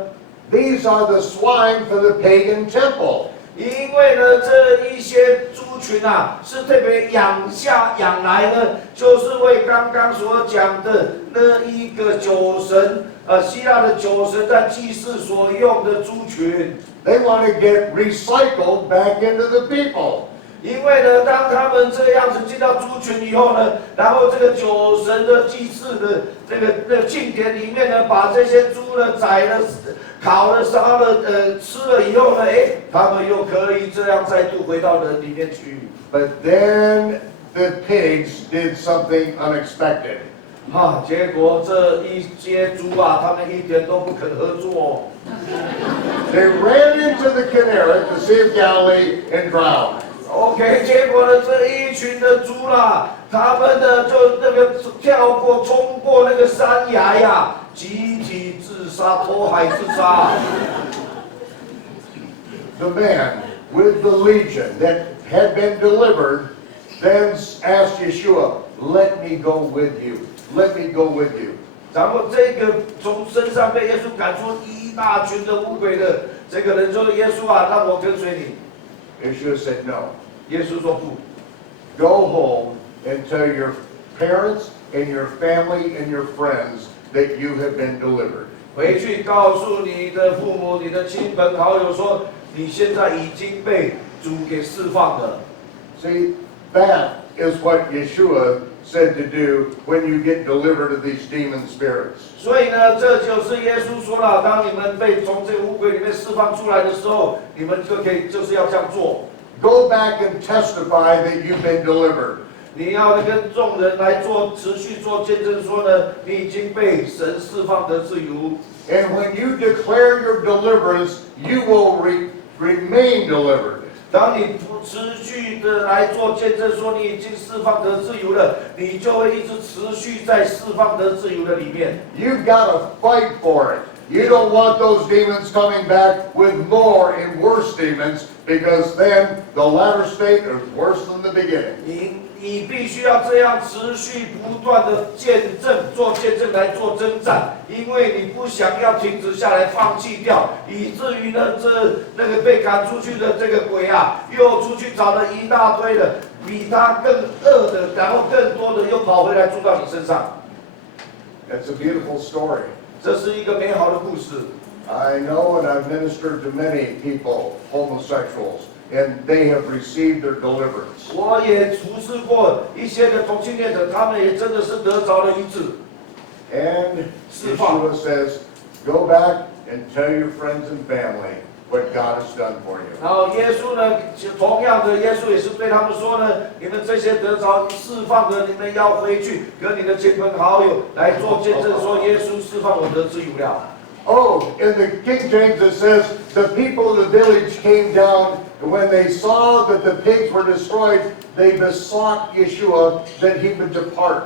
These are the swine for the pagan temple. 因为呢，这一些猪群啊，是特别养来呢，就是为刚刚所讲的那一个酒神，希腊的酒神在祭祀所用的猪群。They want to get recycled back into the people. 因为呢，当他们这样子进到猪群以后呢，然后这个酒神的祭祀的那个庆典里面呢，把这些猪呢宰了、烤了、烧了、吃了以后呢，他们又可以这样再度回到人里面去。But then the pigs did something unexpected. 结果这一些猪啊，他们一点都不肯合作。They ran into the Kinneret, the Sea of Galilee, and drowned. OK， 结果呢，这一群的猪啦，他们呢就冲过那个山崖呀，集体自杀，投海自杀。The man with the legion that had been delivered then asked Yeshua, "Let me go with you. Let me go with you." 然后这个从身上被耶稣赶出一大群的污鬼的这个人说：“耶稣啊，让我跟随你。” Yeshua said, "No. 耶稣说不， Go home and tell your parents and your family and your friends that you have been delivered." 回去告诉你的父母、你的亲朋好友说，你现在已经被主给释放了。 See, that is what Yeshua said to do when you get delivered of these demon spirits. 所以呢，这就是耶稣说了，当你们被从这个污鬼里面释放出来的时候，你们就是要这样做。 Go back and testify that you've been delivered. 你要跟众人来持续做见证，说呢，你已经被神释放得自由。 And when you declare your deliverance, you will remain delivered. 当你持续的来做见证，说你已经释放得自由了，你就会一直持续在释放得自由的里面。 You've got to fight for it. You don't want those demons coming back with more and worse demons, because then the latter state is worse than the beginning. 你必须要这样持续不断的见证，做见证来做征战，因为你不想要停止下来，放弃掉，以至于呢，那个被赶出去的这个鬼啊，又出去找了一大堆的比他更恶的，然后更多的又跑回来住到你身上。 That's a beautiful story. 这是一个美好的故事。 I know and I've ministered to many people, homosexuals, and they have received their deliverance. 我也服侍过一些的同性恋者，他们也真的是得着了医治。 And Yeshua says, go back and tell your friends and family what God has done for you. 然后耶稣呢，同样的，耶稣也是对他们说呢：你们这些得着释放的，你们要回去跟你的亲朋好友来做见证，说耶稣释放我得自由了。 Oh, in the King James it says, the people of the village came down, and when they saw that the pigs were destroyed, they besought Yeshua that he would depart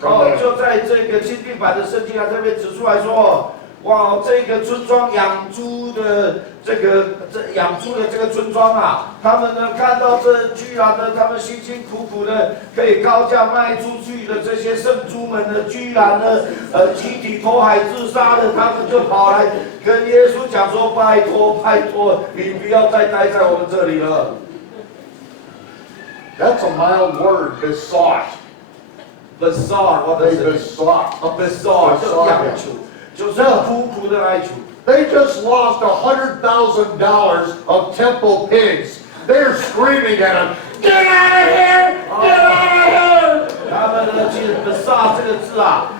from them. 就在这个新订版的圣经啊，这边指出来说，哇，这个村庄养猪的这个村庄啊，他们呢看到这居然呢，他们辛辛苦苦的可以高价卖出去的这些圣猪们呢，居然呢集体投海自杀的，他们就跑来跟耶稣讲说：拜托拜托，你不要再待在我们这里了。 That's a mild word, besought. Besought， what They is it？ besought. besought 就是央求，就是苦苦的哀求。 They just lost $100,000 of temple pigs. They're screaming at him, "Get out of here! Get out of here!" 他们呢，其实 besought 这个字啊，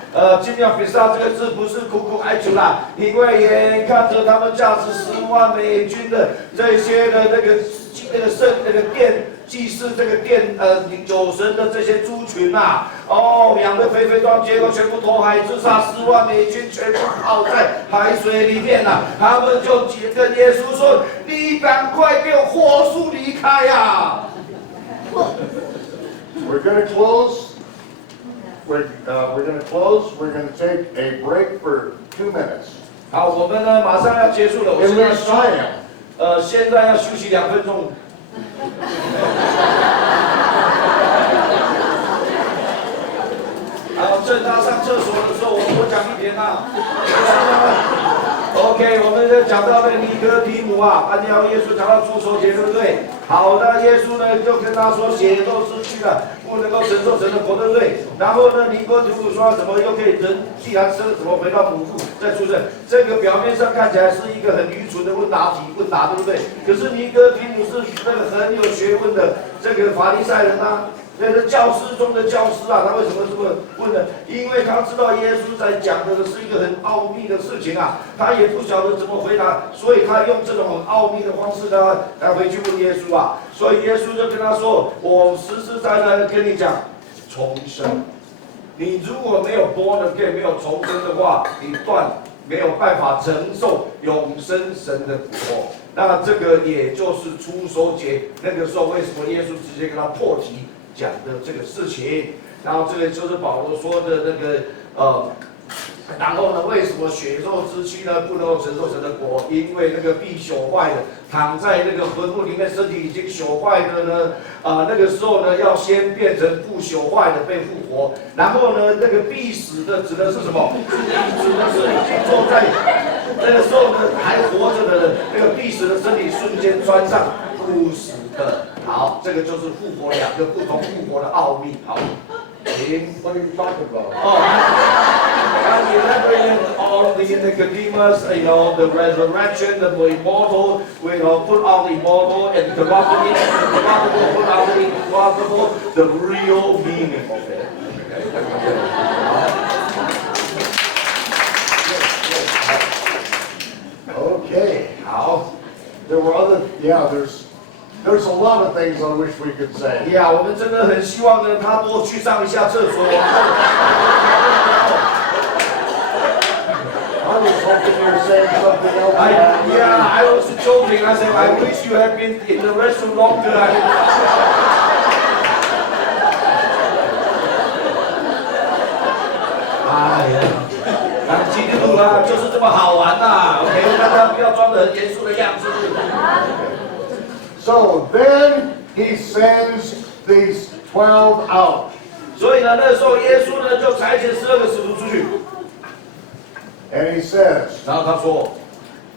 尽量 besought 这个字不是苦苦哀求啦，因为眼看着他们价值10万美金的这些的那个殿祭祀这个殿有神的这些猪群啊，养得肥肥壮，结果全部投海自杀，10万美金全部泡在海水里面了。他们就跟耶稣说：“你赶快给我火速离开呀！” We're going to close. We're going to close. We're going to take a break for 2 minutes. 好，我们呢马上要结束了，我 In 现在 Messiah. 现在要休息2分钟。好，趁他上厕所的时候，我讲一点啊。OK， 我们就讲到那个尼哥底母啊，按照耶稣讲到猪手节，对不对？好的，耶稣呢就跟他说，血肉失去了，不能够承受神的国，对不对？然后呢，尼哥底母说，怎么又可以人既然生了，怎么回到母腹再出生？这个表面上看起来是一个很愚蠢的问答，对不对？可是尼哥底母是那个很有学问的这个法利赛人啊。那个教师中的教师啊，他为什么这么问呢？因为他知道耶稣在讲的是一个很奥秘的事情啊，他也不晓得怎么回答，所以他用这种很奥秘的方式呢，来回去问耶稣啊。所以耶稣就跟他说：“我实实在在的跟你讲，重生。你如果没有born again，没有重生的话，你没有办法承受永生神的国。那这个也就是出手节那个时候，为什么耶稣直接跟他破题？”讲的这个事情，然后这个就是保罗说的那个然后呢，为什么血肉之躯呢不能够承受神的国？因为那个必朽坏的，躺在那个坟墓里面，身体已经朽坏的呢，那个时候呢，要先变成不朽坏的被复活。然后呢，那个必死的指的是什么？指的是已经坐在那个时候呢还活着的那个必死的身体，瞬间穿上不死的。好，这个就是复活两个不同复活的奥秘。好。What are you talking about? I'm elaborating on the Nicodemus, the resurrection, the immortal, put on the immortal, and the corruptible, put on the incorruptible, the real meaning of it. Okay. 好。 There were other, there's a lot of things I wish we could say. 呀，我们真的很希望呢，他多去上一下厕所。I was hoping you were saying something else. I was joking. I said, I wish you had been in the restroom longer. 哎呀，当基督徒啦，就是这么好玩呐。OK， 大家不要装得很严肃的样子。 So then he sends these 12 out. 所以呢，那时候耶稣呢就差遣12个使徒出去。 And he says, 然后他说，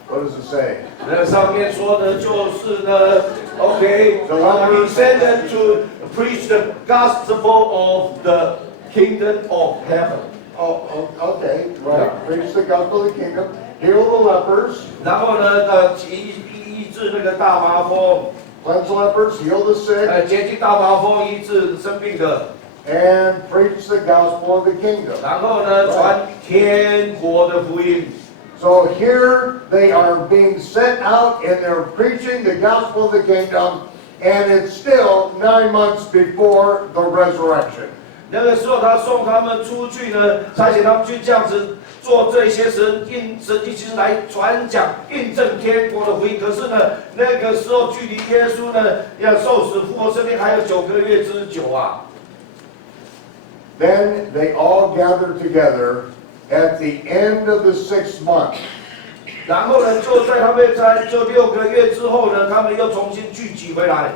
what does it say? 那上面说的就是呢 ，OK，he sent them to preach the gospel of the kingdom of heaven. Oh, okay, right. Preach the gospel of the kingdom, heal the lepers, 然后呢，医治那个大麻风， cleanse lepers, heal the sick, 洁净大麻风，医治生病的。 and preach the gospel of the kingdom. 然后呢，传天国的福音。 So here they are being sent out and they're preaching the gospel of the kingdom, and it's still 9 months before the resurrection. 那个时候，他送他们出去呢，差遣他们去这样子做这些神迹奇事来传讲、印证天国的福音。可是呢，那个时候距离耶稣呢要受死复活升天还有9个月之久啊。 Then they all gathered together at the end of the 6th month. 然后呢，就在他们就6个月之后呢，他们又重新聚集回来。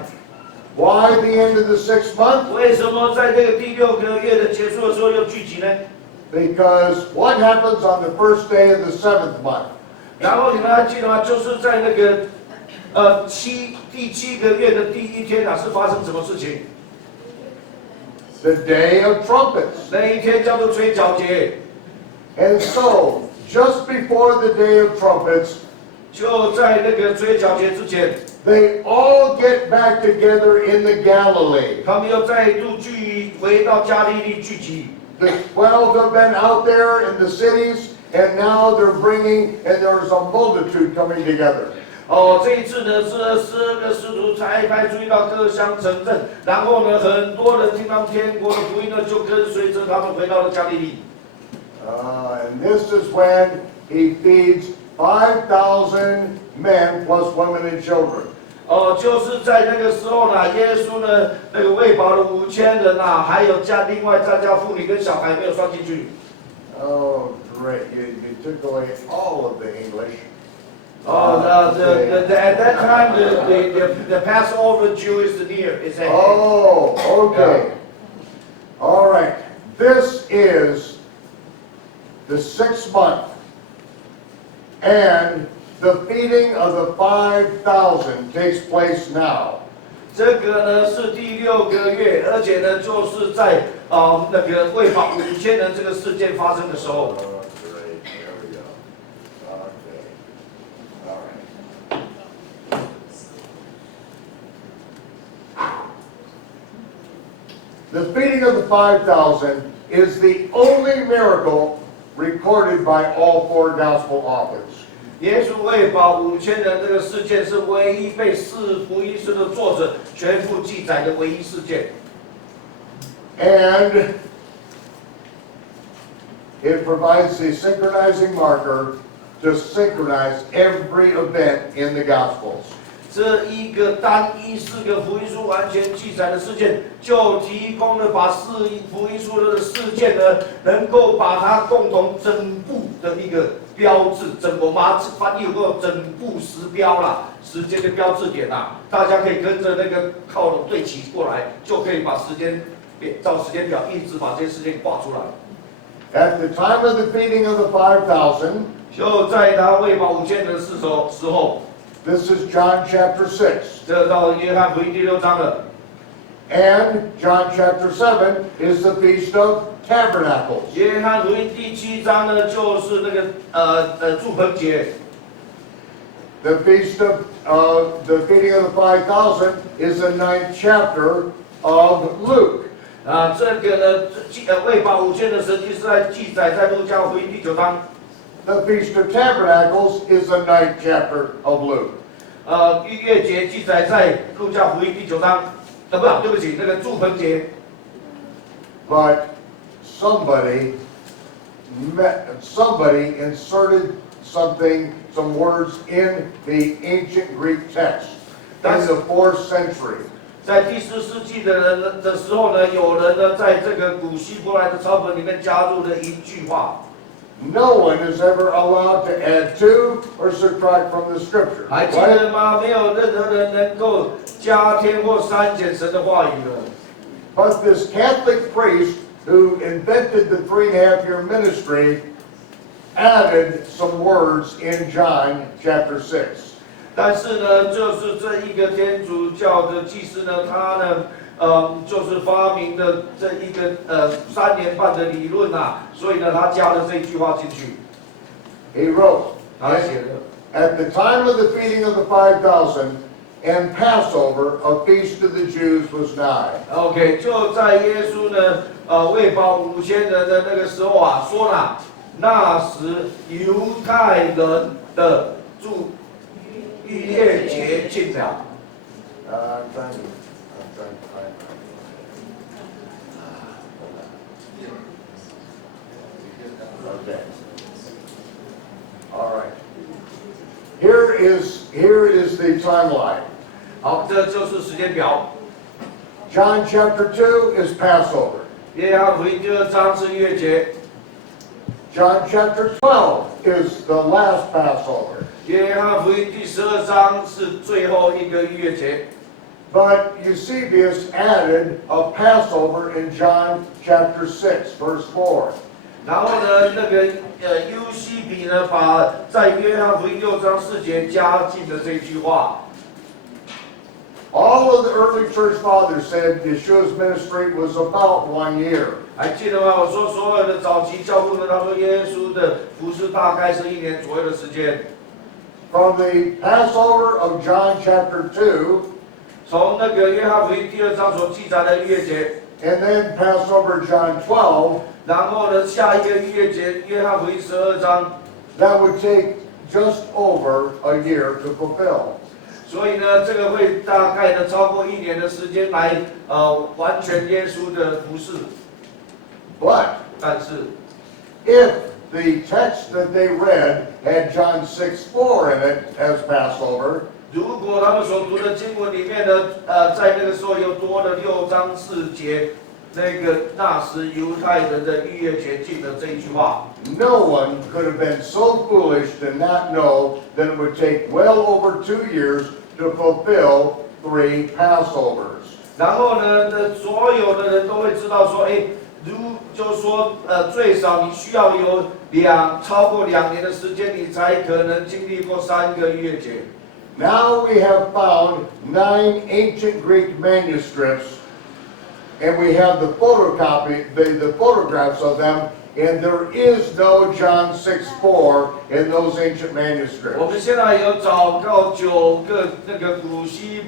Why the end of the 6th month? 为什么在这个第6个月的结束的时候又聚集呢？ Because what happens on the first day of the 7th month? 然后你们还记得吗？就是在那个第7个月的第1天啊，是发生什么事情？ The day of trumpets. 那一天叫做吹角节。 And so, just before the day of trumpets, 就在那个吹角节之前， they all get back together in the Galilee. 他们又再度回到加利利聚集。 The 12 have been out there in the cities, and now they're bringing, and there's a multitude coming together. 这一次呢是12个使徒才派出去到各乡城镇，然后呢，很多人听到天国的福音呢，就跟随着他们回到了加利利。 And this is when he feeds 5,000 men plus women and children. 就是在那个时候呢，耶稣呢那个喂饱了5000人呐，还有另外再加妇女跟小孩没有算进去。Oh, great. You took away all of the English. At that time, the Passover Jew is near. Is at Oh, okay. All right. This is the 6th month. And the feeding of the 5,000 takes place now. 这个呢是第6个月，而且呢就是在那个喂饱5000人这个事件发生的时候。 Great. There we go. Okay. All right. The feeding of the 5,000 is the only miracle recorded by all 4 gospel authors. 耶稣喂饱5000人这个事件是唯一被4福音书的作者全部记载的唯一事件。 And it provides the synchronizing marker to synchronize every event in the Gospels. 这一个单一4个福音书完全记载的事件，就提供了把4福音书的事件呢，能够把它共同整部的一个标志，我们把它翻译有个整部时标啦，时间的标志点啦，大家可以跟着那个靠拢对齐过来，就可以把时间照时间表一直把这些事件画出来。At the time of the feeding of the 5,000, 就在他喂饱5000人的时候。 this is John chapter 6. 这到约翰福音第6章了。And John chapter 7 is the Feast of Tabernacles. 约翰福音第7章呢，就是那个祝棚节。The Feast of the Feeding of the 5,000 is the 9th chapter of Luke. 这个呢，喂饱5000的神迹是在记载在路加福音第9章。 The Feast of Tabernacles is the 9th chapter of Luke. 逾越节记载在路加福音第9章。对不起，那个祝棚节。But somebody inserted some words in the ancient Greek text in the 4th century. 在第4世纪的时候呢，有人呢在这个古希伯来的抄本里面加入了一句话。 No one is ever allowed to add to or subtract from the scripture. 还记得吗？没有任何人能够加添或删减神的话语了。 But this Catholic priest who invented the 3.5-year ministry added some words in John chapter 6. 但是呢，就是这一个天主教的祭司呢，他呢，就是发明了这一个3年半的理论啊，所以呢，他加了这句话进去。He wrote, 他写了。 At the time of the feeding of the 5,000 and Passover, a feast of the Jews was nigh. OK， 就在耶稣呢，喂饱5000人的那个时候啊，说了，那时犹太人的逾越节近了。I'm trying to find it. Okay. All right. Here is the timeline. 好，这就是时间表。 John chapter 2 is Passover. 约翰福音第2章是逾越节。 John chapter 12 is the last Passover. 约翰福音第12章是最后一个逾越节。 But Eusebius added a Passover in John chapter 6, verse 4. 然后呢，那个优西比呢，把在约翰福音6章4节加进了这句话。 All of the early church fathers said Yeshua's ministry was about 1 year. 还记得吗？我说所有的早期教父们，他说耶稣的服事大概是1年左右的时间。 From the Passover of John chapter 2, 从那个约翰福音第2章所记载的逾越节， and then Passover John 12, 然后呢，下一个逾越节约翰福音12章， that would take just over a year to fulfill. 所以呢，这个会大概呢超过1年的时间来完全耶稣的服事。 But 但是 if the text that they read had John 6:4 in it as Passover, 如果他们所读的经文里面呢，在那个时候又多了6章4节，那时犹太人的逾越节近的这一句话。 no one could have been so foolish to not know that it would take well over 2 years to fulfill 3 Passovers. 然后呢，所有的人都会知道说，就是说，最少你需要有超过2年的时间，你才可能经历过3个逾越节。 Now we have found 9 ancient Greek manuscripts, and we have the photographs of them, and there is no John 6:4 in those ancient 我 manuscripts. 们现在有找到9个那个古希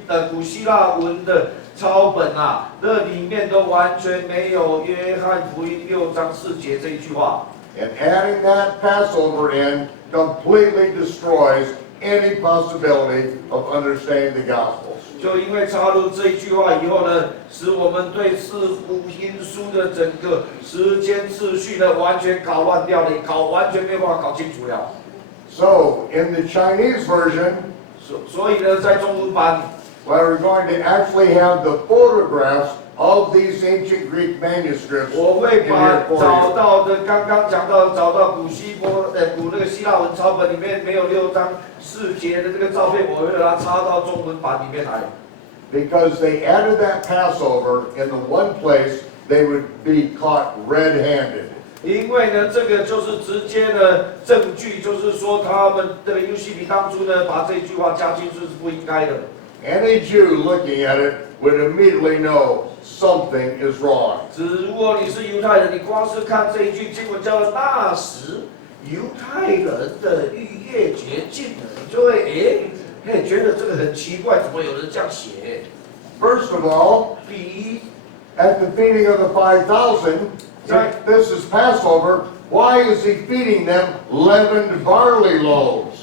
腊文的抄本啊，那里面都完全没有约翰福音6章4节这一句话。 And adding that Passover in completely destroys any possibility of understanding the Gospels. 就因为插入这一句话以后呢，使我们对4福音书的整个时间次序呢完全搞乱掉了，完全没有办法搞清楚了。 So, in the Chinese version, 所以呢，在中文版， we're going to actually have the photographs of these ancient Greek manuscripts 我会 in 把 here for 找 you. 到的刚刚讲到找到古那个希腊文抄本里面没有6章4节的这个照片，我会把它插到中文版里面来。 Because they added that Passover in the one place they would be caught red-handed. 因为呢，这个就是直接的证据，就是说他们这个约西比当初呢把这句话加进去是不应该的。 Any Jew looking at it would immediately know something is wrong. 如果你是犹太人，你光是看这一句经文叫做那时犹太人的逾越节近了，你就会觉得这个很奇怪，怎么有人这样写？ First of all, 第一， at the feeding of the 5,000, if this is Passover, why is he feeding them leavened barley loaves?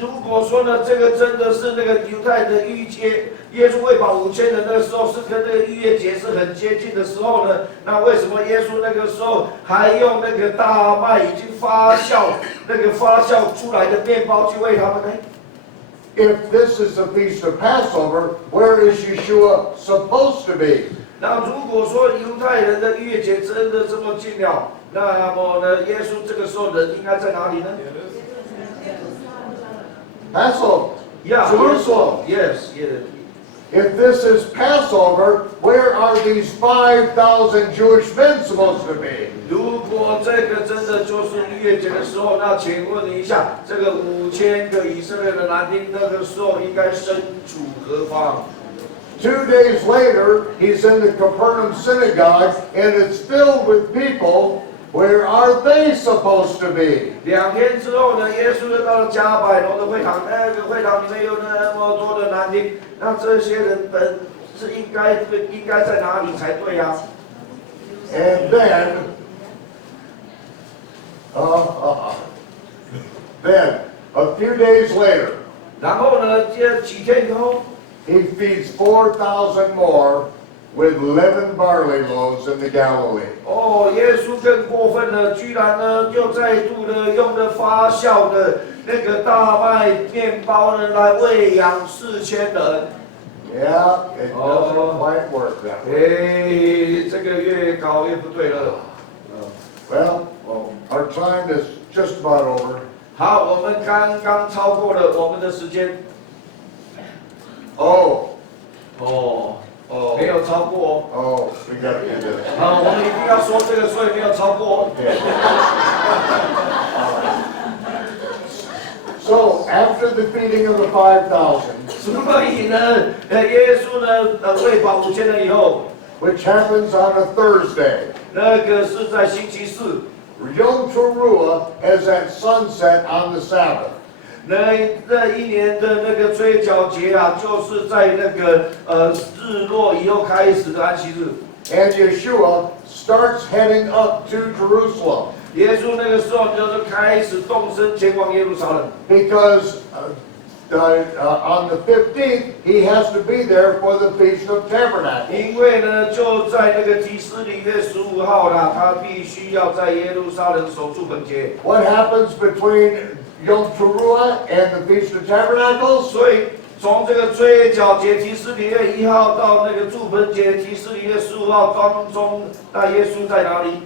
如果说呢，这个真的是那个犹太的逾节，耶稣喂饱5000人那个时候是跟那个逾越节是很接近的时候呢，那为什么耶稣那个时候还用那个大麦已经发酵出来的面包去喂他们呢？ If this is the feast of Passover, where is Yeshua supposed to be? 那如果说犹太人的逾越节真的这么近了，那么呢，耶稣这个时候人应该在哪里呢？ Passover, Yeah, Jerusalem. Yes. If this is Passover, where are these 5,000 Jewish men supposed to be? 如果这个真的就是逾越节的时候，那请问一下，这个5000个以色列的男丁那个时候应该身处何方？ 2 days later, he's in the Capernaum synagogue, and it's filled with people. Where are they supposed to be? 2天之后呢，耶稣就到了加百农的会堂，那个会堂里面有那么多的男丁，那这些人本是应该在哪里才对呀？ And then, then a few days later, 然后呢，这几天以后， he feeds 4,000 more with leavened barley loaves in the Galilee. 耶稣更过分了，居然呢又再度的用了发酵的那个大麦面包呢来喂养4000人。 Yeah, it doesn't quite work that way. 这个越搞越不对了。 Well, our time is just about over. 好，我们刚刚超过了我们的时间。 没有超过哦。 Oh, we got to do this. 我们一定要说这个，所以没有超过。 So after the feeding of the 5,000, 所以呢，耶稣呢，喂饱5000人以后， which happens on a Thursday, 那个是在星期四。 Yom Teruah is at sunset on the Sabbath. 那一年的那个吹角节啊，就是在那个日落以后开始的安息日。 And Yeshua starts heading up to Jerusalem 耶稣那个时候就是开始动身前往耶路撒冷， because on the 15th he has to be there for the Feast of Tabernacles. 因为呢就在那个提斯里月15号啦，他必须要在耶路撒冷守住本节。 What happens between Yom Teruah and the Feast of Tabernacles? 所以从这个吹角节提斯里月1号到那个住棚节提斯里月15号当中，那耶稣在哪里？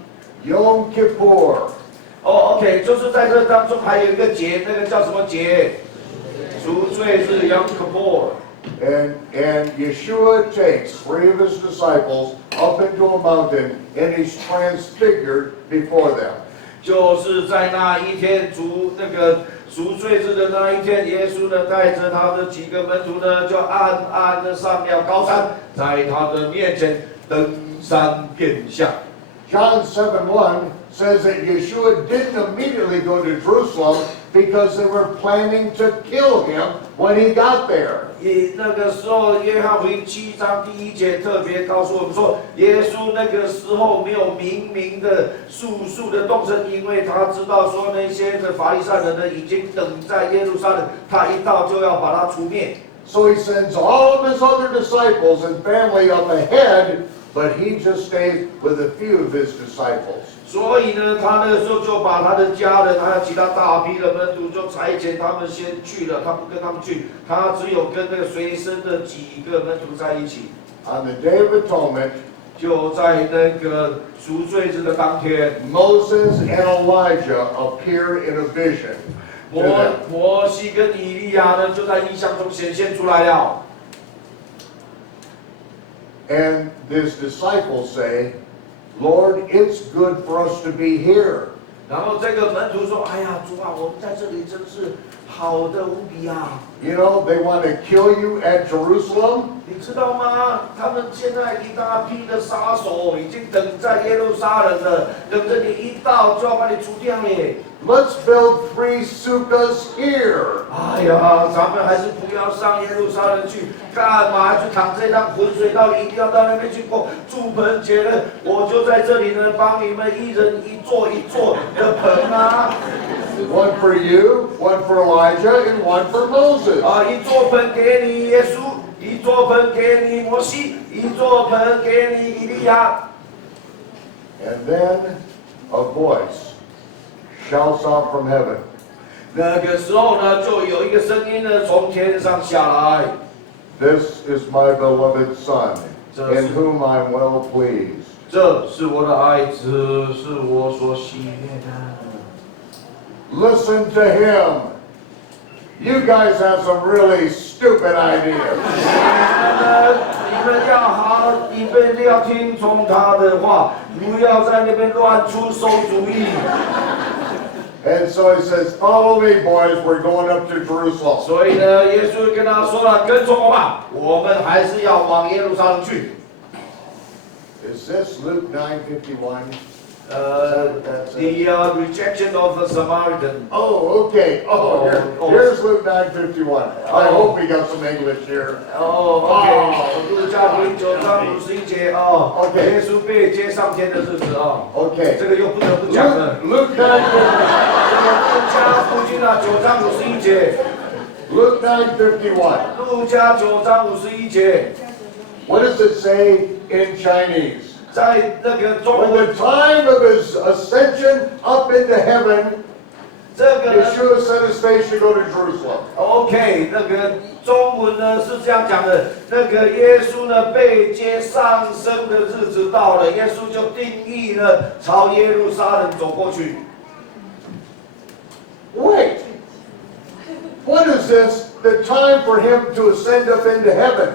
Yom Kippur. OK， 就是在这当中还有一个节，那个叫什么节？赎罪日 Yom Kippur。 And Yeshua takes 3 of his disciples up into a mountain and he's transfigured before them. 就是在那一天赎罪日的那一天，耶稣呢带着他的几个门徒呢，就暗暗的上了高山，在他的面前登山变相。 John 7:1 says that Yeshua didn't immediately go to Jerusalem because they were planning to kill him when he got there. 那个时候，约翰福音7章第1节特别告诉我们说，耶稣那个时候没有明的速的动身，因为他知道说那些的法利赛人呢已经等在耶路撒冷，他一到就要把他除灭。 So he sends all of his other disciples and family up ahead, but he just stays with a few of his disciples. 所以呢，他那个时候就把他的家人还有其他大批的门徒就差遣他们先去了，他不跟他们去，他只有跟那个随身的几个门徒在一起。On the Day of Atonement, 就在那个赎罪日的当天， Moses and Elijah appear in a vision to them. 摩西跟以利亚呢，就在异象中显现出来了。And his disciples say, Lord, it's good for us to be here. 然后这个门徒说：“哎呀，主啊，我们在这里真是好的无比啊！ You know, they want to kill you at Jerusalem. 你知道吗？他们现在一大批的杀手已经等在耶路撒冷了，等着你一到就要把你除掉耶！ Let's build 3 sukkahs here. 哎呀，咱们还是不要上耶路撒冷去，干嘛去淌这趟浑水？到底一定要到那边去过住盆节呢？我就在这里呢，帮你们一人一座一座的盆啊！” One for you, one for Elijah, and one for Moses. 啊，一座盆给你耶稣，一座盆给你摩西，一座盆给你以利亚。 And then a voice shouts out from heaven. 那个时候呢，就有一个声音呢从天上下来。 This is my beloved Son, in whom I'm well pleased. 这是我的爱子，是我所喜悦的。 Listen to him. You guys have some really stupid ideas. 你们要好，你们要听从他的话，不要在那边乱出馊主意。 And so he says, follow me, boys, we're going up to Jerusalem. 所以呢，耶稣跟他说了：“跟从我吧，我们还是要往耶路撒冷去。” Is this Luke 9:51? The rejection of the Samaritan. Oh, okay. Oh, here's Luke 9:51. I hope we got some English here. 路加福音9章51节哦，耶稣被接上天的日子哦。Okay. 这个又不得不讲了。 Luke 9:51. 路加福音啊9章51节。Luke 9:51. 路加9章51节。 What does it say in Chinese? 在那个中 When 文 the time of his ascension up into heaven, 这个呢 Yeshua set his face to go to Jerusalem. OK， 那个中文呢是这样讲的，那个耶稣呢被接上升的日子到了，耶稣就定义了朝耶路撒冷走过去。 Wait. What is this? The time for him to ascend up into heaven.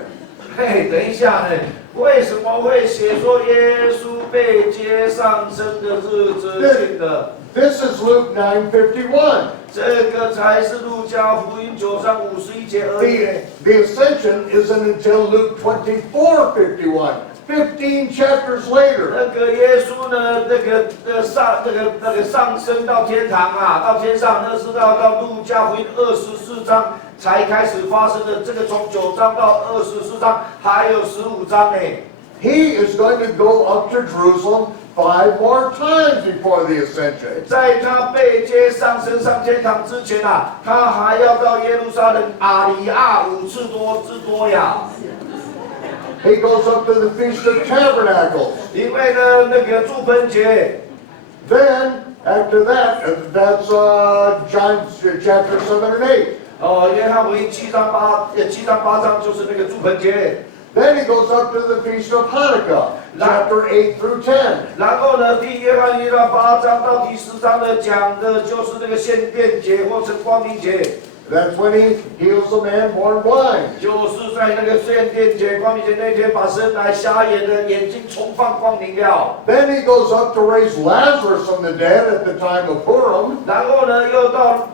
嘿，等一下呢，为什么会写说耶稣被接上升的日子近了？ This is Luke 9:51. 这个才是路加福音9章51节而已。 The ascension isn't until Luke 24:51. 15 chapters later. 那个耶稣呢，那个上升到天堂啊，到天上，那是到路加福音24章才开始发生的。这个从9章到24章，还有15章呢。 He is going to go up to Jerusalem 5 more times before the ascension. 在他被接上升上天堂之前啊，他还要到耶路撒冷阿里亚5次多之多呀。 He goes up to the Feast of Tabernacles. 因为呢，那个祝盆节。 Then, after that, that's John chapter 7 and 8. 哦，约翰福音7章8章就是那个祝盆节。 Then he goes up to the Feast of Hanukkah, chapter 8 through 10. 然后呢，第约翰1到8章到第10章呢，讲的就是那个献殿节或者光明节。 That's when he heals a man born blind. 就是在那个献殿节、光明节那天，把生来瞎眼的眼睛重放光明了。 Then he goes up to raise Lazarus from the dead at the time of Purim. 然后呢，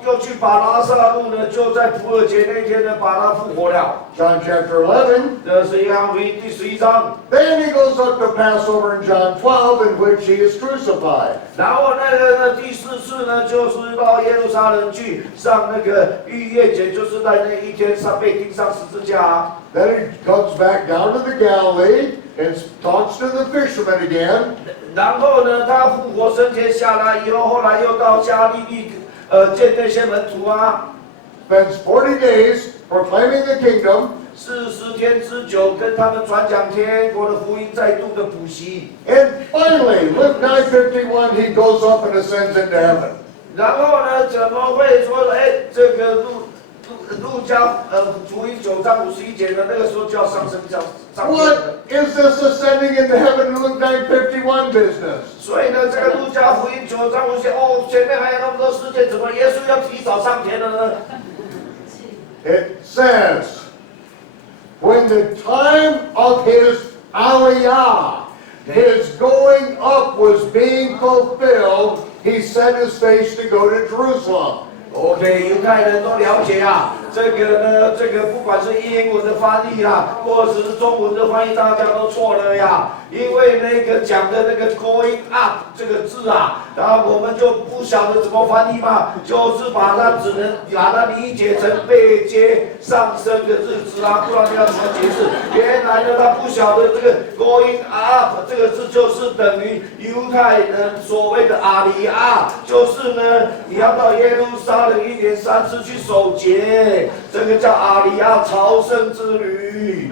又去把拉萨路呢，就在普尔节那天呢，把他复活了。 John chapter 11. 这是约翰福音第11章。 Then he goes up to Passover in John 12, in which he is crucified. 然后那个第4次呢，就是到耶路撒冷去上那个逾越节，就是在那一天上被钉上十字架。 Then he comes back down to the Galilee and talks to the fishermen again. 然后呢，他复活升天下来以后，后来又到加利利，见那些门徒啊。 Spends 40 days proclaiming the kingdom. 40天之久，跟他们传讲天国的福音，再度的补习。 And finally, Luke 9:51, he goes up and ascends into heaven. 然后呢，怎么会说，这个路加福音9章51节呢？那个时候就要上升上天了。 What is this ascending into heaven in Luke 9:51 business? 所以呢，这个路加福音9章51节，前面还有那么多事件，怎么耶稣要提早上天了呢？ It says, when the time of his aliyah, his going up was being fulfilled, he set his face to go to Jerusalem. OK， 犹太人都了解啊，这个呢，这个不管是英文的翻译啦，或者是中文的翻译，大家都错了呀。因为那个讲的那个 going up 这个字啊，然后我们就不晓得怎么翻译嘛，就是把它只能把它理解成被接上升的日子啊，不然要怎么解释？原来呢，他不晓得这个 going up 这个字就是等于犹太人所谓的阿里亚，就是呢，你要到耶路撒冷1年3次去守节，这个叫阿里亚朝圣之旅。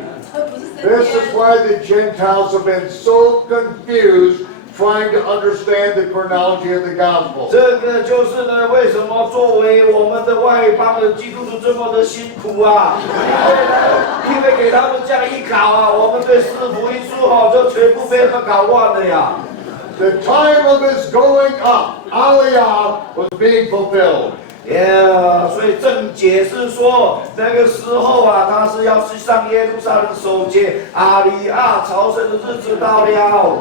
This is why the Gentiles have been so confused trying to understand the chronology of the gospel. 这个就是呢，为什么作为我们的外邦的基督徒这么的辛苦啊？因为给他们这样一考啊，我们对四福音书就全部被他们搞乱了呀。 The time of his going up, Aliyah, was being fulfilled. 所以正解是说，那个时候啊，他是要去上耶路撒冷守节，阿里亚朝圣的日子到了。